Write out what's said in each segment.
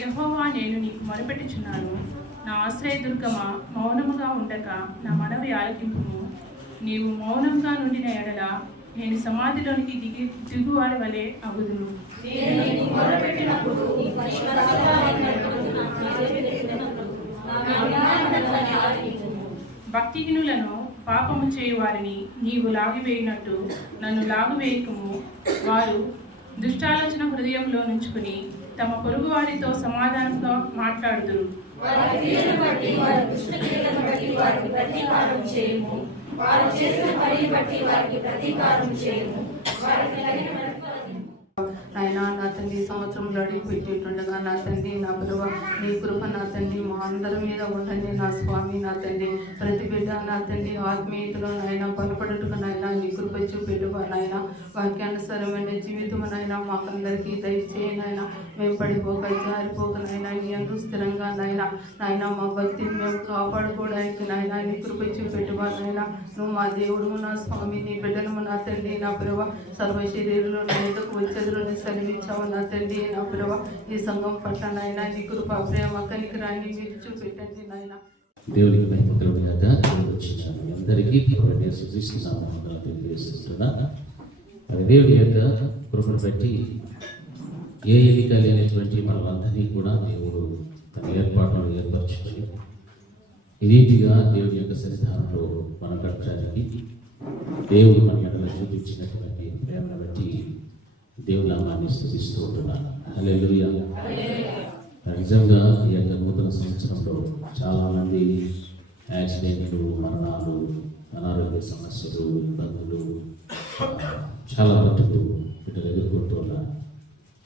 యెహోవా, నేను నీకు మొరపెట్టుచున్నాను. నా ఆశ్రయదుర్గమా, మౌనముగా ఉండక నా మనవి ఆలకింపుము. నీవు మౌనంగా నుండిన ఎడల నేను సమాధిలోనికి దిగువారి వలె అగుదును. భక్తిహీనులను పాపము చేయు వారిని నీవు లాగివేయినట్టు నన్ను లాగువేయకము. వారు దుష్టాలోచన హృదయంలో నుంచుకుని తమ పొరుగు వారితో సమాధానంగా మాట్లాడుదురు. ఆయన నా తండ్రి సంవత్సరంలో అడిగి పెట్టేటుండగా నా తండ్రి నా ప్రభు నీ కృప నా తండ్రి మా అందరి మీద ఉండండి నా స్వామి. నా తండ్రి ప్రతి బిడ్డ నా తండ్రి ఆత్మీయతలో నాయన బలపడుటకు నాయన నీ కృప చూపెట్టుకో నాయన. వాక్యానుసారమైన జీవితం నాయన మాకందరికీ దయచేయనైనా. మేము పడిపోక జారిపోక నాయన నీ అందు స్థిరంగా నాయన మా భక్తిని మేము కాపాడుకోవడానికి నాయన నీ కృప చూపెట్టుకో నాయన. నువ్వు మా దేవుడు నా స్వామి, నీ బిడ్డను నా తండ్రి నా ప్రభు సర్వ శరీరంలో నా ఎదుకు వచ్చేదిలోని సెలవిచ్చావు నా తండ్రి నా ప్రభు. ఈ సంఘం పట్ల నాయన నీ కృప ప్రేమ కనికరాన్ని మీరు చూపెట్టండి నాయన. దేవుడికి మహిమకలుగుగాక. అందరికీ తెలియజేస్తున్నా. మరి దేవుడి యొక్క కృపను బట్టి ఏ ఎన్నిక లేనటువంటి మనలందరినీ కూడా దేవుడు తన ఏర్పాటును ఏర్పరచుకొని ఈ రీతిగా దేవుడి యొక్క సన్నిధానంలో మనం గడపడానికి దేవుడు మన ఎడల చూపించినటువంటి ప్రేమను బట్టి దేవుని నామాన్ని స్తుతిస్తూ ఉంటున్నాను. హల్లెలూయా. నిజంగా ఈ యొక్క నూతన సంవత్సరంలో చాలామంది యాక్సిడెంట్లు, మరణాలు, అనారోగ్య సమస్యలు, ఇబ్బందులు చాలా మట్టుకు బిడ్డలు ఎదుర్కొంటూ ఉన్నారు.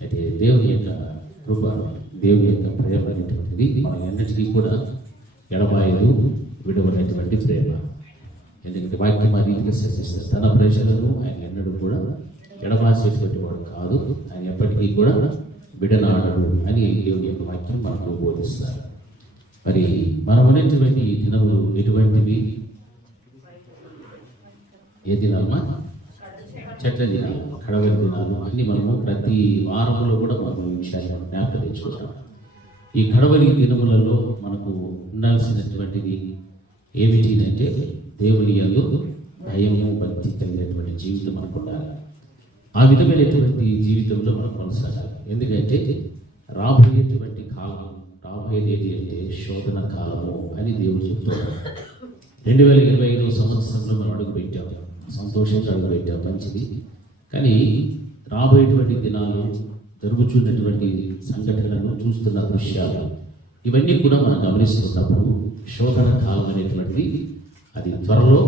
అయితే దేవుని యొక్క కృప, దేవుని యొక్క ప్రేమ అనేటువంటిది మనం ఎన్నటికీ కూడా ఎడబాయలు విడవనేటువంటి ప్రేమ. ఎందుకంటే వాక్యం ఆ రీతిగా శిక్షిస్తారు. తన ప్రజలను ఆయన ఎన్నడూ కూడా ఎడబాసేటువంటి వాడు కాదు, ఆయన ఎప్పటికీ కూడా బిడనాడడు అని దేవుని యొక్క వాక్యం మనకు బోధిస్తారు. మరి మనం అనేటువంటి దినములు ఎటువంటివి? ఏ దినాలమా? చెట్ల దినాలు, కడవరి దినాలు అన్ని మనము ప్రతి వారంలో కూడా మనం ఈ విషయాన్ని జ్ఞాపకం తెచ్చుకుంటాం. ఈ కడవరి దినములలో మనకు ఉండాల్సినటువంటిది ఏమిటి అంటే దేవుని యందు భయము, భక్తి కలిగినటువంటి జీవితం మనకు ఉండాలి. ఆ విధమైనటువంటి జీవితంలో మనం కొనసాగాలి. ఎందుకంటే రాబోయేటువంటి కాలం, రాబోయేది అంటే శోధన కాలము అని దేవుడు చెప్తున్నాడు. 2025 సంవత్సరంలో మనం అడుగుపెట్టాం, సంతోషంగా అడుగుపెట్టాం, మంచిది. కానీ రాబోయేటువంటి దినాలు, జరుగుతున్నటువంటి సంఘటనలను చూస్తున్న దృశ్యాలు ఇవన్నీ కూడా మనం గమనిస్తున్నప్పుడు శోధన కాలం అనేటువంటిది అది త్వరలో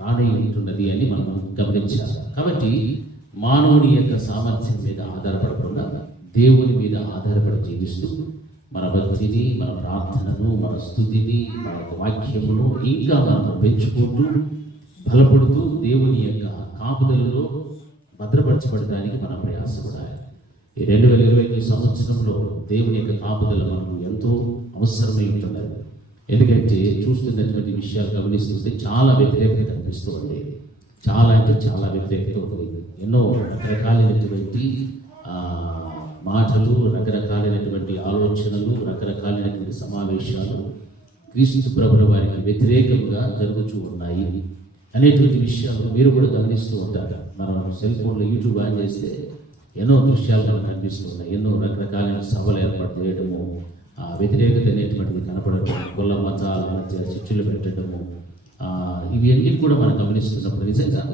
రానే ఉంటున్నది అని మనం గమనించాలి. కాబట్టి మానవుని యొక్క సామర్థ్యం మీద ఆధారపడకుండా దేవుని మీద ఆధారపడి జీవిస్తూ మన భక్తిని, మన ప్రార్థనను, మన స్తుతిని, మన వాక్యమును ఇంకా మనం పెంచుకుంటూ బలపడుతూ దేవుని యొక్క కాపుదలలో భద్రపరచబడడానికి మనం ప్రయాసపడాలి. ఈ 2025 సంవత్సరంలో దేవుని యొక్క కాపుదల మనకు ఎంతో అవసరమై ఉంటున్నది. ఎందుకంటే చూస్తున్నటువంటి విషయాలు గమనిస్తుంటే చాలా వ్యతిరేకత కనిపిస్తూ ఉంది. చాలా అంటే చాలా వ్యతిరేకత ఉంది. ఎన్నో రకరకాలైనటువంటి మాటలు, రకరకాలైనటువంటి ఆలోచనలు, రకరకాలైనటువంటి సమావేశాలు క్రీస్తు ప్రభువుల వారికి వ్యతిరేకంగా జరుగుతూ ఉన్నాయి అనేటువంటి విషయాలు మీరు కూడా గమనిస్తూ ఉంటారు. మనం సెల్ ఫోన్లో యూట్యూబ్ ఆన్ చేస్తే ఎన్నో దృశ్యాలు మనకు కనిపిస్తూ ఉన్నాయి. ఎన్నో రకరకాలైన సభలు ఏర్పాటు చేయడము, వ్యతిరేకత అనేటువంటిది కనపడటం, కుల మతాల మధ్య చిచ్చులు పెట్టడము, ఇవన్నీ కూడా మనం గమనిస్తున్నప్పుడు నిజంగా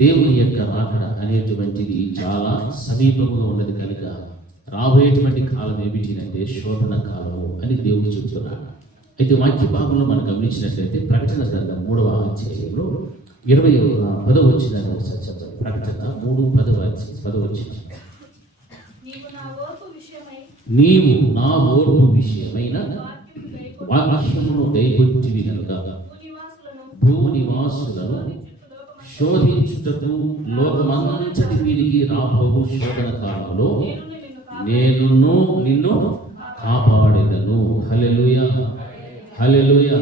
దేవుని యొక్క రాకడ అనేటువంటిది చాలా సమీపంగా ఉన్నది కనుక రాబోయేటువంటి కాలం ఏమిటి అంటే శోధన కాలము అని దేవుడు చెబుతున్నాడు. అయితే వాక్య భాగంలో మనం గమనించినట్లయితే ప్రకటన గ్రంథం 3వ అధ్యాయంలో 10వ వచనాన్ని ఒకసారి చెప్తాను. ప్రకటన 3:10 నీవు నా ఓర్పు విషయమైన వాక్యమును దయగొట్టివి కనుక భూనివాసులను శోధించుటకు లోకమంతటి వీరికి రాబోవు శోధన కాలంలో నేను నిన్ను కాపాడెదను. హల్లెలూయా, హల్లెలూయా.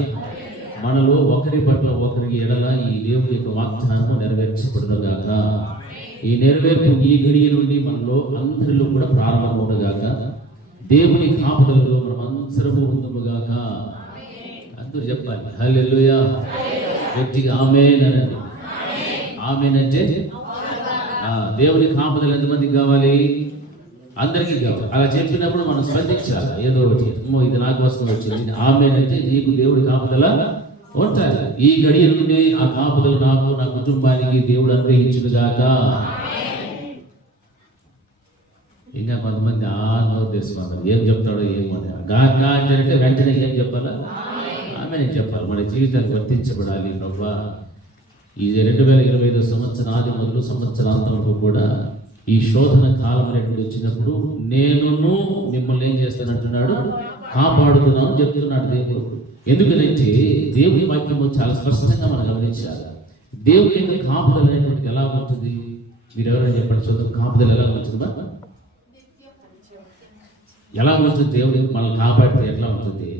మనలో ఒకరి పట్ల ఒకరికి ఎడల ఈ దేవుని యొక్క వాగ్దానము నెరవేర్చబడునుగాక. ఈ నెరవేర్పు ఈ గడియ నుండి మనలో అందరిలో కూడా ప్రారంభమవునుగాక. దేవుని కాపుదలలో మనం అందరము ఉందుముగాక. అందరూ చెప్పాలి హల్లెలూయా. గట్టిగా ఆమేన్ అనండి. ఆమేన్ అంటే దేవుని కాపుదల ఎంతమందికి కావాలి? అందరికీ కావాలి. అలా చెప్పినప్పుడు మనం స్పందించాలి. ఏదో ఒకటి, ఇది నాకు వస్తుంది వచ్చింది. ఆమేన్ అంటే నీకు దేవుడి కాపుదల ఉంటాయి. ఈ గడియ నుండి ఆ కాపుదల నాకు, నా కుటుంబానికి దేవుడు అనుగ్రహించుగాక. ఇంకా కొంతమంది నోరు తెలుసుకోవాలి, ఏం చెప్తాడో ఏమో గా అంటే వెంటనే ఏం చెప్పాలా? ఆమేన్ చెప్పాలి. మన జీవితాన్ని వర్తించబడాలి. ప్రభా, ఈ 2025 సంవత్సరం ఆది మొదలు సంవత్సరాంతరకు కూడా ఈ శోధన కాలం అనేటువంటి వచ్చినప్పుడు నేను మిమ్మల్ని ఏం చేస్తానంటున్నాడు? కాపాడుతున్నాను చెప్తున్నాడు దేవుడు. ఎందుకంటే దేవుని వాక్యము చాలా స్పష్టంగా మనం గమనించాలి. దేవుని యొక్క కాపుదల అనేటువంటిది ఎలా ఉంటుంది? మీరు ఎవరైనా చెప్పండి చూద్దాం. కాపుదల ఎలా ఉంటుందా? ఎలా ఉంటుంది? దేవుడి మనల్ని కాపాడితే ఎట్లా ఉంటుంది?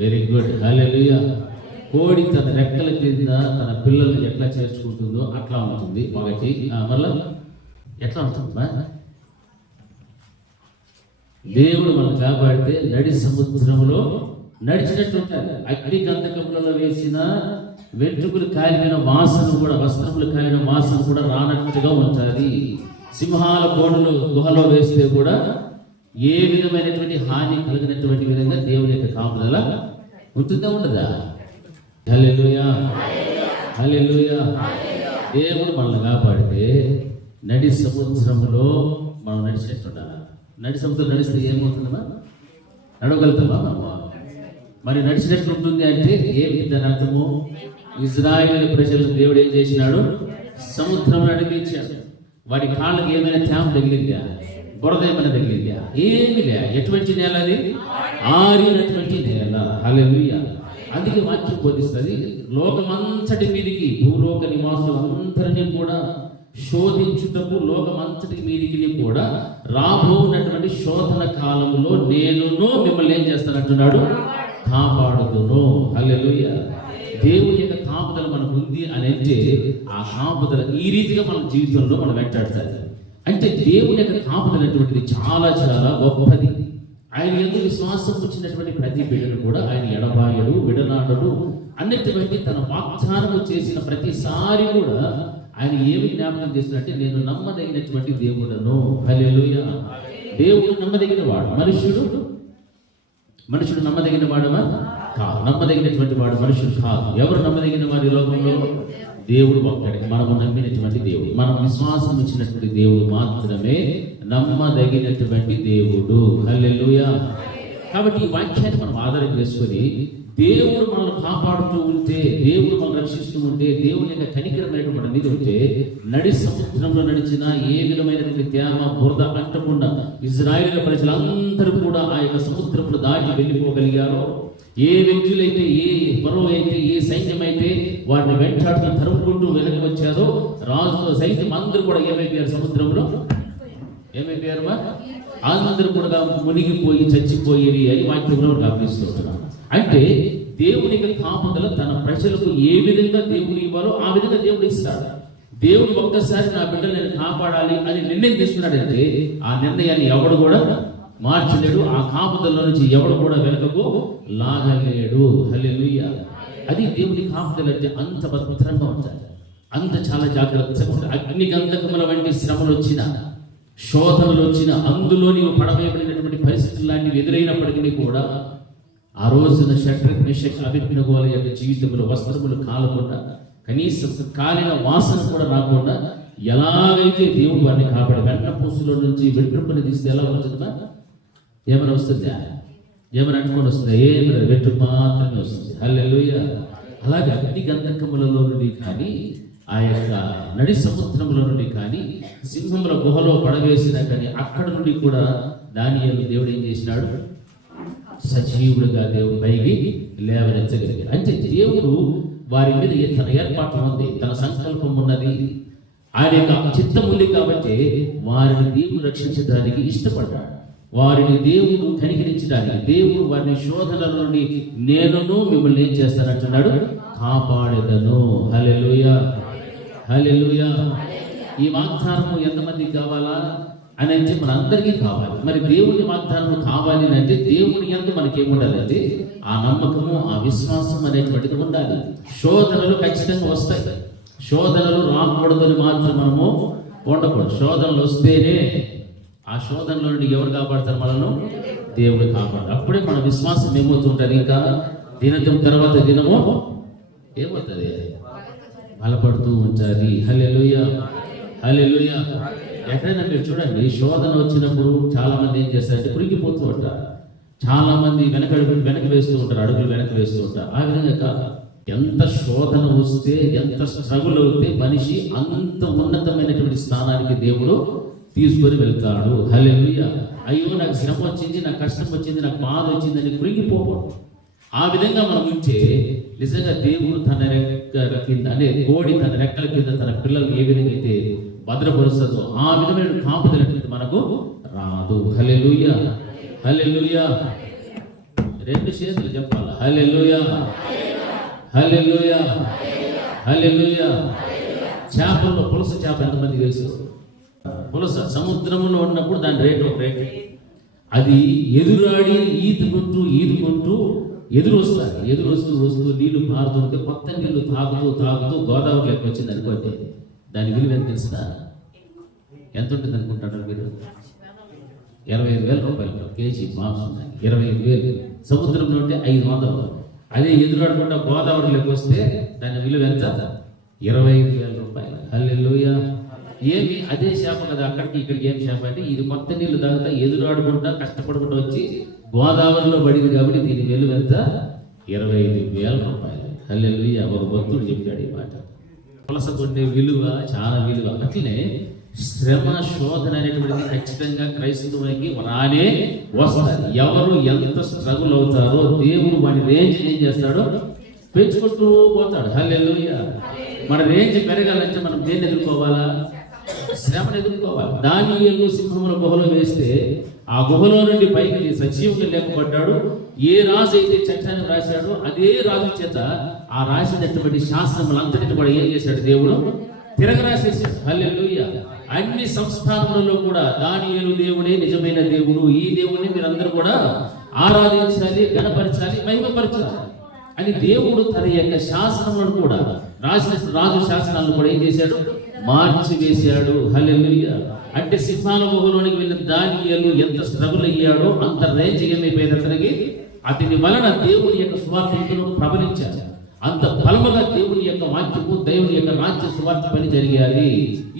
వెరీ గుడ్, హల్లెలూయా. కోడి తన రెక్కల కింద తన పిల్లల్ని ఎట్లా చేర్చుకుంటుందో అట్లా ఉంటుంది. ఒకటి మళ్ళా ఎట్లా ఉంటుందా? దేవుడు మనం కాపాడితే నడి సముద్రంలో నడిచినట్టు ఉంటుంది. అగ్ని గంధకములలో వేసిన వెంట్రుకలు కాలిన వాసన కూడా, వస్త్రములు కాలిన వాసన కూడా రానట్టుగా ఉంటుంది. సింహాల కోటలు గుహలో వేస్తే కూడా ఏ విధమైనటువంటి హాని కలిగినటువంటి విధంగా దేవుని యొక్క కాపుదల ఉంటుందా ఉండదా? హల్లెలూయా, హల్లెలూయా. దేవుడు మనల్ని కాపాడితే నడి సముద్రంలో మనం నడిచినట్టుండాలి. నడి సముద్రం నడిస్తే ఏమవుతుందమ్మా? నడవగలుగుతామా? మరి నడిచినట్లు ఉంటుంది అంటే ఏమి దాని అర్థము? ఇజ్రాయేల్ ప్రజలను దేవుడు ఏం చేసినాడు? సముద్రం నడిపించాడు. వాడి కాళ్ళకి ఏమైనా తేమ తగిలిందా? బురద ఏమైనా తగిలిందా? ఏమి లే. ఎటువంటి నేల అది? ఆరినటువంటి నేల. హల్లెలూయా. అందుకే వాక్యం బోధిస్తుంది, లోకమంతటి మీదికి, భూలోక నివాసులందరినీ కూడా శోధించుటకు లోకమంతటి మీదికి కూడా రాబోనటువంటి శోధన కాలంలో నేను మిమ్మల్ని ఏం చేస్తానంటున్నాడు? కాపాడుదును. హల్లెలూయా. దేవుని యొక్క కాపుదల మనకు ఉంది అని అంటే ఆ కాపుదల ఈ రీతిగా మన జీవితంలో మనం వెంటాడుతుంది. అంటే దేవుని యొక్క కాపుదల అనేటువంటిది చాలా చాలా గొప్పది. ఆయన ఎందుకు విశ్వాసం వచ్చినటువంటి ప్రతి బిడ్డను కూడా ఆయన ఎడబాయడు, విడనాడడు అన్నటువంటి తన వాగ్దానము చేసిన ప్రతిసారి కూడా ఆయన ఏమి జ్ఞాపకం చేస్తున్నట్టే, నేను నమ్మదగినటువంటి దేవుడను. హల్లెలూయా. దేవుడు నమ్మదగిన వాడు. మనుషుడు నమ్మదగిన వాడమా? కాదు. నమ్మదగినటువంటి వాడు మనుషుడు కాదు. ఎవరు నమ్మదగిన వారి లోకంలో? దేవుడు ఒక్కడే. మనము నమ్మినటువంటి దేవుడు, మనం విశ్వాసం ఇచ్చినటువంటి దేవుడు మాత్రమే నమ్మదగినటువంటి దేవుడు. హల్లెలూయా. కాబట్టి ఈ వాక్యాన్ని మనం ఆధారం చేసుకొని దేవుడు మనల్ని కాపాడుతూ ఉంటే, దేవుడు మనం రక్షిస్తూ ఉంటే, దేవుని యొక్క కనికరమైనటువంటి మీద ఉంటే, నడి సముద్రంలో నడిచిన ఏ విధమైనటువంటి తేమ బురద అంటకుండా ఇజ్రాయేల్ ప్రజలందరూ కూడా ఆ యొక్క సముద్రంలో దాటి వెళ్ళిపోగలిగారో, ఏ వ్యక్తులైతే, ఏ ఫరో అయితే, ఏ సైన్యం అయితే వారిని వెంటాడుతూ తరుముకుంటూ వెనక్కి వచ్చారో, రాజుతో సైన్యం అందరూ కూడా ఏమైపోయారు? సముద్రంలో ఏమైపోయారు? అందరూ కూడా మునిగిపోయి చచ్చిపోయి అని వాక్యంలో గమనిస్తున్నాం. అంటే దేవుని యొక్క కాపుదల తన ప్రజలకు ఏ విధంగా దేవుడు ఇవ్వాలో ఆ విధంగా దేవుడు ఇస్తాడు. దేవుడు ఒక్కసారి నా బిడ్డలు నేను కాపాడాలి అని నిర్ణయం తీసుకున్నాడంటే ఆ నిర్ణయాన్ని ఎవడు కూడా మార్చలేడు. ఆ కాపుదల నుంచి ఎవడు కూడా వెనకకు లాగలేడు. హల్లెలూయా. అది దేవుని కాపుదల అంటే అంత భద్రంగా ఉంటాయి, అంత చాలా జాగ్రత్తగా ఉంటాయి. అగ్ని గంధకముల వంటి శ్రమలు వచ్చిన, శోధనలు వచ్చిన, అందులో నీవు పడవేయబడినటువంటి పరిస్థితులు లాంటివి ఎదురైనప్పటికీ కూడా ఆ రోజున షడ్రక్ మెషక్ అబేద్నెగోల యొక్క జీవితంలో వస్త్రములు కాలకుండా, కనీసం కాలిన వాసన కూడా రాకుండా ఎలాగైతే దేవుడు వారిని కాపాడు. వెన్న పూసులో నుంచి వెంట్రుకలు తీస్తే ఎలా ఉంటుందా? ఏమైనా వస్తుందా? ఏమైనా అంటుకొని వస్తుందా? ఏమైనా వెంట్రుక మాత్రమే వస్తుంది. హల్లెలూయా. అలాగే అగ్ని గంధకములలో నుండి కానీ, ఆ యొక్క నడి సముద్రంలో నుండి కానీ, సింహముల గుహలో పడవేసిన కానీ, అక్కడ నుండి కూడా దానియేలు దేవుడు ఏం చేసినాడు? సజీవుడుగా దేవుడు పైకి లేవనెత్తగలిగాడు. అంటే దేవుడు వారి మీద తన ఏర్పాటు ఉంది, తన సంకల్పం ఉన్నది, ఆయన యొక్క చిత్తం ఉంది. కాబట్టి వారిని దేవుడు రక్షించడానికి ఇష్టపడ్డాడు. వారిని దేవుడు కనికరించడానికి, దేవుడు వారిని శోధనల నుండి నేను మిమ్మల్ని ఏం చేస్తానంటున్నాడు? కాపాడేదను. హల్లెలూయా, హల్లెలూయా. ఈ వాగ్దానము ఎంతమందికి కావాలా అని అంటే మనందరికీ కావాలి. మరి దేవుని వాగ్దానం కావాలి అంటే దేవుని యందు మనకేముండాలంటే ఆ నమ్మకము, ఆ విశ్వాసం అనేటువంటిది ఉండాలి. శోధనలు ఖచ్చితంగా వస్తాయి. శోధనలు రాకూడదని మాత్రం మనము ఉండకూడదు. శోధనలు వస్తేనే ఆ శోధనలో నుండి ఎవరు కాపాడతారు? మనల్ని దేవుడు కాపాడు. అప్పుడే మన విశ్వాసం ఏమవుతుంటుంది? ఇంకా దినం తర్వాత దినము ఏమవుతుంది? బలపడుతూ ఉంచాలి. హల్లెలూయా, హల్లెలూయా. ఎక్కడైనా మీరు చూడండి, శోధన వచ్చినప్పుడు చాలా మంది ఏం చేస్తారంటే కురిగిపోతూ ఉంటారు. చాలా మంది వెనక్కి వేస్తూ ఉంటారు, అడుగులు వెనక్కి వేస్తూ ఉంటారు. ఆ విధంగా కాదు. ఎంత శోధన వస్తే, ఎంత స్ట్రగుల్ అవుతే మనిషి అంత ఉన్నతమైనటువంటి స్థానానికి దేవుడు తీసుకొని వెళ్తాడు. హల్లెలూయా. అయ్యో నాకు శ్రమ వచ్చింది, నాకు కష్టం వచ్చింది, నాకు బాధ వచ్చిందని కురిగిపోకూడదు. ఆ విధంగా మనం ఉంటే నిజంగా దేవుడు తన రెక్కల కింద, అనే కోడి తన రెక్కల కింద తన పిల్లలు ఏ విధంగా అయితే భద్రపరుస్తుందో ఆ విధమైన కాపుదల మనకు రాదు. హల్లెలూయా, హల్లెలూయా. రెండు చేతులు చెప్పాలి. హల్లెలూయా, హల్లెలూయా, హల్లెలూయా. చేపల్లో పులస చేప ఎంతమంది తెలుసు? పులస సముద్రంలో ఉన్నప్పుడు దాని రేటు ఒక రేటు. అది ఎదురాడి ఈదుకుంటూ ఎదురు వస్తూ నీళ్లు పారుతుంటే కొత్త నీళ్లు తాగుతూ గోదావరిలోకి వచ్చింది అనుకోండి, దాని విలువ ఎంత తెలుసుదా? ఎంత ఉంటుంది అనుకుంటారు మీరు? 25,000 రూపాయలు కేజీ మాంసం. 25,000. సముద్రంలో ఉంటే 500. అదే ఎదురాడకుండా గోదావరిలోకి వస్తే దాని విలువ ఎంత? 25,000 రూపాయలు. హల్లెలూయా. ఏమి అదే చేప కదా, అక్కడికి ఇక్కడికి ఏం చేప అంటే ఇది కొత్త నీళ్లు తాగుతా ఎదురాడకుండా కష్టపడకుండా వచ్చి గోదావరిలో పడింది కాబట్టి దీని విలువ ఎంత? 25,000 రూపాయలు. హల్లెలూయా. ఒక భక్తుడు చెప్పాడు ఈ మాట. పులస కొట్టే విలువ చాలా విలువ. అట్లనే శ్రమ, శోధన అనేటువంటిది ఖచ్చితంగా క్రైస్తవునికి రానే వస్తుంది. ఎవరు ఎంత స్ట్రగుల్ అవుతారో దేవుడు వాడి రేంజ్ ఏం చేస్తాడో పెంచుకుంటూ పోతాడు. హల్లెలూయా. మన రేంజ్ పెరగాలంటే మనం దేన్ని ఎదుర్కోవాలా? శ్రమను ఎదుర్కోవాలి. దానియేలు సింహముల గుహలో వేస్తే ఆ గుహలో నుండి పైకి సజీవంగా లేపబడ్డాడు. ఏ రాజు అయితే చట్టాన్ని రాశాడో అదే రాజు చేత ఆ రాసినటువంటి శాస్త్రములంతటిని కూడా ఏం చేశాడు? దేవుడు తిరగరాసేసాడు. హల్లెలూయా. అన్ని సంస్థానములలో కూడా దానియేలు దేవుడే నిజమైన దేవుడు, ఈ దేవుడిని మీరందరూ కూడా ఆరాధించాలి, గణపరచాలి, మహిమపరచాలి అని దేవుడు తన యొక్క శాసనములను కూడా రాసిన రాజు శాసనాలను కూడా ఏం చేశాడు? మార్చి వేశాడు. హల్లెలూయా. అంటే సింహాల గుహలోనికి వెళ్ళిన దానియేలు ఎంత స్ట్రగుల్ అయ్యాడో అంత రేంజ్ ఏమైపోయేది అతని వలన దేవుని యొక్క సువార్తను ప్రబలించాడు. అంత బలముగా దేవుని యొక్క వాక్యము, దేవుని యొక్క రాజ్య సువార్త పని జరిగాలి.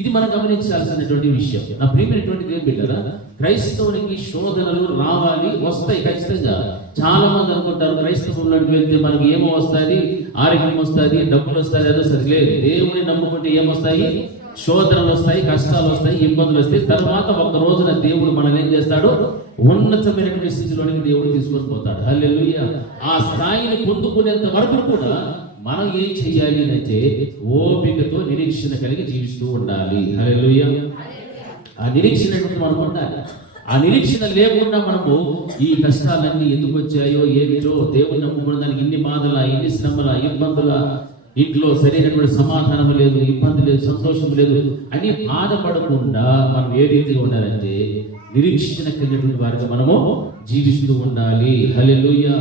ఇది మనం గమనించాల్సినటువంటి విషయం. నా ప్రియమైనటువంటి దేవుని బిడ్డలారా, క్రైస్తవునికి శోధనలు రావాలి, వస్తాయి ఖచ్చితంగా. చాలా మంది అనుకుంటారు క్రైస్తవంలోకి వెళ్తే మనకి ఏమో వస్తుంది, ఆరోగ్యం వస్తుంది, డబ్బులు వస్తుంది, అదో సరిలేదు. దేవుని నమ్ముకుంటే ఏమొస్తాయి? శోధనలు వస్తాయి, కష్టాలు వస్తాయి, ఇబ్బందులు వస్తాయి. తర్వాత ఒక రోజున దేవుడు మనల్ని ఏం చేస్తాడు? ఉన్నతమైనటువంటి స్థితిలోనికి దేవుడు తీసుకొని పోతాడు. హల్లెలూయా. ఆ స్థాయిని పొందుకునేంత వరకు కూడా మనం ఏం చేయాలి అంటే ఓపికతో నిరీక్షణ కలిగి జీవిస్తూ ఉండాలి. హల్లెలూయా. ఆ నిరీక్షణ మనం ఉండాలి. ఆ నిరీక్షణ లేకుండా మనము ఈ కష్టాలన్నీ ఎందుకు వచ్చాయో ఏమిటో, దేవుడు నమ్ముకున్న దానికి ఇన్ని బాధల, ఇన్ని శ్రమల, ఇబ్బందుల, ఇంట్లో సరైనటువంటి సమాధానం లేదు, ఇబ్బంది లేదు, సంతోషం లేదు అని బాధపడకుండా మనం ఏ రీతిగా ఉండాలంటే నిరీక్షణ కలిగినటువంటి వారిగా మనము జీవిస్తూ ఉండాలి. హల్లెలూయా.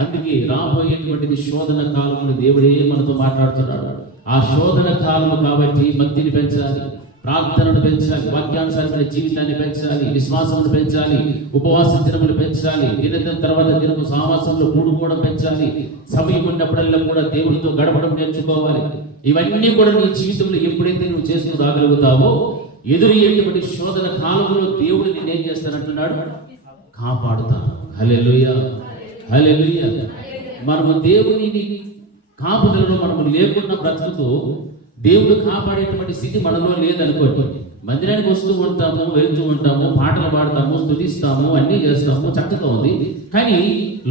అందుకే రాబోయేటువంటిది శోధన కాలమును దేవుడే మనతో మాట్లాడుతున్నాడు. ఆ శోధన కాలము కాబట్టి భక్తిని పెంచాలి, ప్రార్థనను పెంచాలి, వాక్యానుసారమైన జీవితాన్ని పెంచాలి, విశ్వాసమును పెంచాలి, ఉపవాస దినములు పెంచాలి, దినం తర్వాత దినము సహవాసంలో కూడుకోవడం పెంచాలి, సమయం ఉన్నప్పుడల్లా కూడా దేవుడితో గడపడం నేర్చుకోవాలి. ఇవన్నీ కూడా నీ జీవితంలో ఎప్పుడైతే నువ్వు చేసుకుని రాగలుగుతావో ఎదురయ్యేటువంటి శోధన కాలంలో దేవుడు నిన్ను ఏం చేస్తానంటున్నాడు? కాపాడుతాను. హల్లెలూయా, హల్లెలూయా. మనము దేవుని కాపుదలలో మనము లేకుండా బ్రతుకుతూ దేవుడు కాపాడేటువంటి స్థితి మనలో లేదనుకోండి. మందిరానికి వస్తూ ఉంటాము, వెళ్తూ ఉంటాము, పాటలు పాడతాము, స్తుతిస్తాము, అన్నీ చేస్తాము, చక్కగా ఉంది. కానీ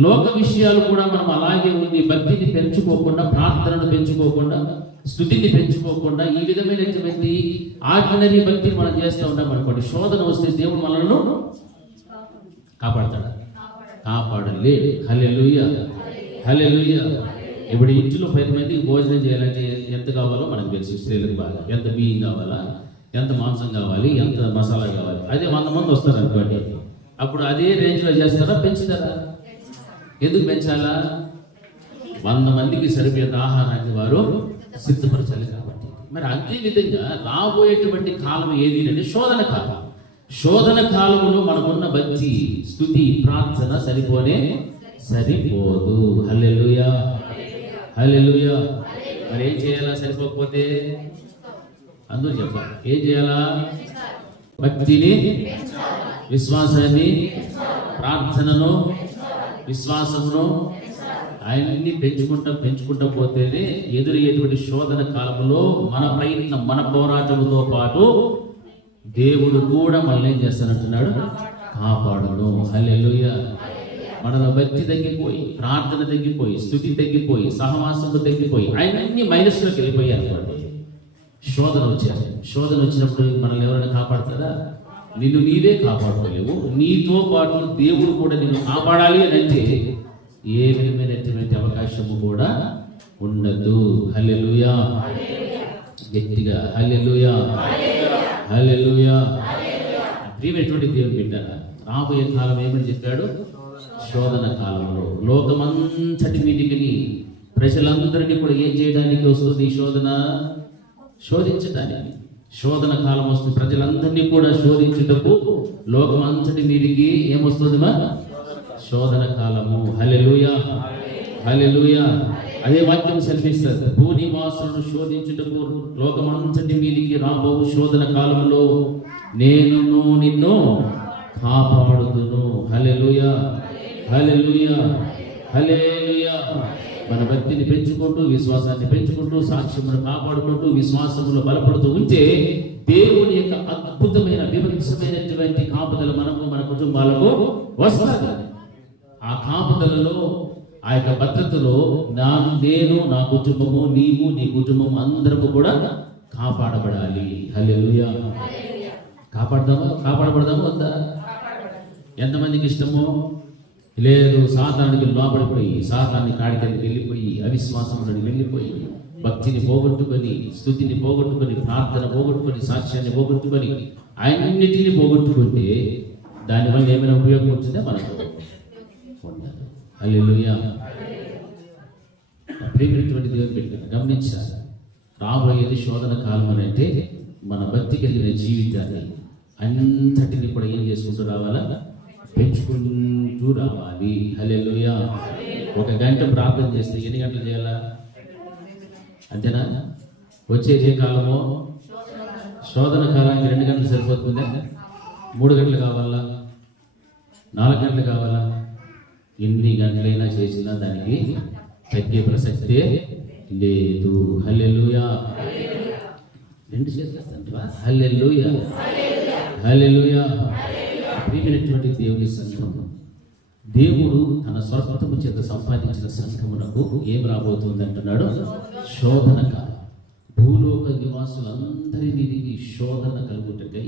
లోక విషయాలు కూడా మనం అలాగే ఉంది. భక్తిని పెంచుకోకుండా, ప్రార్థనను పెంచుకోకుండా, స్థుతిని పెంచుకోకుండా ఈ విధమైనటువంటి ఆర్డినరీ భక్తిని మనం చేస్తూ ఉంటాం అనుకోండి. శోధన వస్తే దేవుడు మనల్ని కాపాడతాడు? కాపాడలేదు. హల్లెలూయా, హల్లెలూయా. ఇప్పుడు ఇంట్లో 10 మందికి భోజనం చేయాలంటే ఎంత కావాలో మనకు తెలుసు. స్త్రీలకు బాగా ఎంత బియ్యం కావాలా, ఎంత మాంసం కావాలి, ఎంత మసాలా కావాలి. అదే 100 మంది వస్తారు అనుకోండి, అప్పుడు అదే రేంజ్లో చేస్తారా, పెంచుతారా? ఎందుకు పెంచాలా? 100 మందికి సరిపోయేంత ఆహారాన్ని వారు సిద్ధపరచాలి కాబట్టి. మరి అదే విధంగా రాబోయేటువంటి కాలం ఏది అంటే శోధన కాలం. శోధన కాలంలో మనకున్న భక్తి, స్తుతి, ప్రార్థన సరిపోదు. హల్లెలూయా, హల్లెలూయా. మరి ఏం చేయాలా? సరిపోకపోతే అందరూ చెప్పాలి. ఏం చేయాలా? భక్తిని, విశ్వాసాన్ని, ప్రార్థనను, విశ్వాసమును ఆయన్ని పెంచుకుంటా పోతేనే ఎదురయ్యేటువంటి శోధన కాలంలో మన ప్రయత్నం, మన పోరాటంతో పాటు దేవుడు కూడా మనల్ని ఏం చేస్తానంటున్నాడు? కాపాడును. హల్లెలూయా. మనలో భక్తి తగ్గిపోయి, ప్రార్థన తగ్గిపోయి, స్తుతి తగ్గిపోయి, సహవాసము తగ్గిపోయి, ఆయన అన్ని మైనస్లోకి వెళ్ళిపోయారు అనుకోండి. శోధన వచ్చారు. శోధన వచ్చినప్పుడు మనల్ని ఎవరైనా కాపాడుతారా? నిన్ను నీవే కాపాడుకోలేవు. నీతో పాటు దేవుడు కూడా నిన్ను కాపాడాలి అని అంటే ఏ విధమైనటువంటి అవకాశము కూడా ఉండదు. హల్లెలూయా. గట్టిగా హల్లెలూయా, హల్లెలూయా. ప్రియమైనటువంటి దేవుని బిడ్డలారా, రాబోయే కాలం ఏమని చెప్పాడు? శోధన కాలంలో లోకమంతటి మీదికి ప్రజలందరినీ కూడా ఏం చేయడానికి వస్తుంది? శోధన, శోధించడానికి. శోధన కాలం వస్తుంది. ప్రజలందరినీ కూడా శోధించుటకు లోకమంతటి మీదికి ఏమొస్తుంది? శోధన కాలము. హల్లెలూయా, హల్లెలూయా. అదే వాక్యం సెలవిస్తుంది. భూనివాసులను శోధించుటకు లోకమంతటి మీదికి రాబో శోధన కాలంలో నేను నిన్ను కాపాడుదును. హల్లెలూయా, హల్లెలూయా, హల్లెలూయా. మన భక్తిని పెంచుకుంటూ, విశ్వాసాన్ని పెంచుకుంటూ, సాక్ష్యమును కాపాడుకుంటూ, విశ్వాసములో బలపడుతూ ఉంటే దేవుని యొక్క అద్భుతమైన విభత్సమైనటువంటి కాపుదల మనకు, మన కుటుంబాలకు వస్తుంది. ఆ కాపుదలలో, ఆ యొక్క భద్రతలో నేను, నా కుటుంబము, నీవు, నీ కుటుంబం అందరము కూడా కాపాడబడాలి. హల్లెలూయా. కాపాడబడదామా వద్దా? ఎంతమందికి ఇష్టమో? లేదు. సాతానికి లోపడిపోయి, సాతాన్ని కాడికి వెళ్ళిపోయి, అవిశ్వాసంలోకి వెళ్ళిపోయి, భక్తిని పోగొట్టుకొని, స్తుతిని పోగొట్టుకొని, ప్రార్థన పోగొట్టుకొని, సాక్ష్యాన్ని పోగొట్టుకొని, అన్నిటిని పోగొట్టుకుంటే దానివల్ల ఏమైనా ఉపయోగం ఉంటుందా? మనకు ఉండదు. హల్లెలూయా. ప్రియమైనటువంటి దేవుని బిడ్డలారా, గమనించాలి. రాబోయేది శోధన కాలం అని అంటే మన భక్తి కలిగిన జీవితాన్ని అంతటిని కూడా ఏం చేసుకుంటూ రావాలా? పెంచుకుంటూ రావాలి. హల్లెలూయా. 1 గంట ప్రార్థన చేస్తే ఎన్ని గంటలు చేయాలా? అంతేనా? వచ్చేది ఏ కాలమో? శోధన కాలానికి 2 గంటలు సరిపోతుందా? 3 గంటలు కావాలా? 4 గంటలు కావాలా? ఎన్ని గంటలైనా చేసినా దానికి తగ్గే ప్రసక్తే లేదు. హల్లెలూయా. 2 చేస్తాంటవా? హల్లెలూయా, హల్లెలూయా. ప్రియమైనటువంటి దేవుని సంఘం, దేవుడు తన స్వరక్తము చేత సంపాదించిన సంఘమునకు ఏం రాబోతుంది అంటున్నాడు? శోధన కాలం. భూలోక నివాసులందరి మీదికి శోధన కలుగుటకే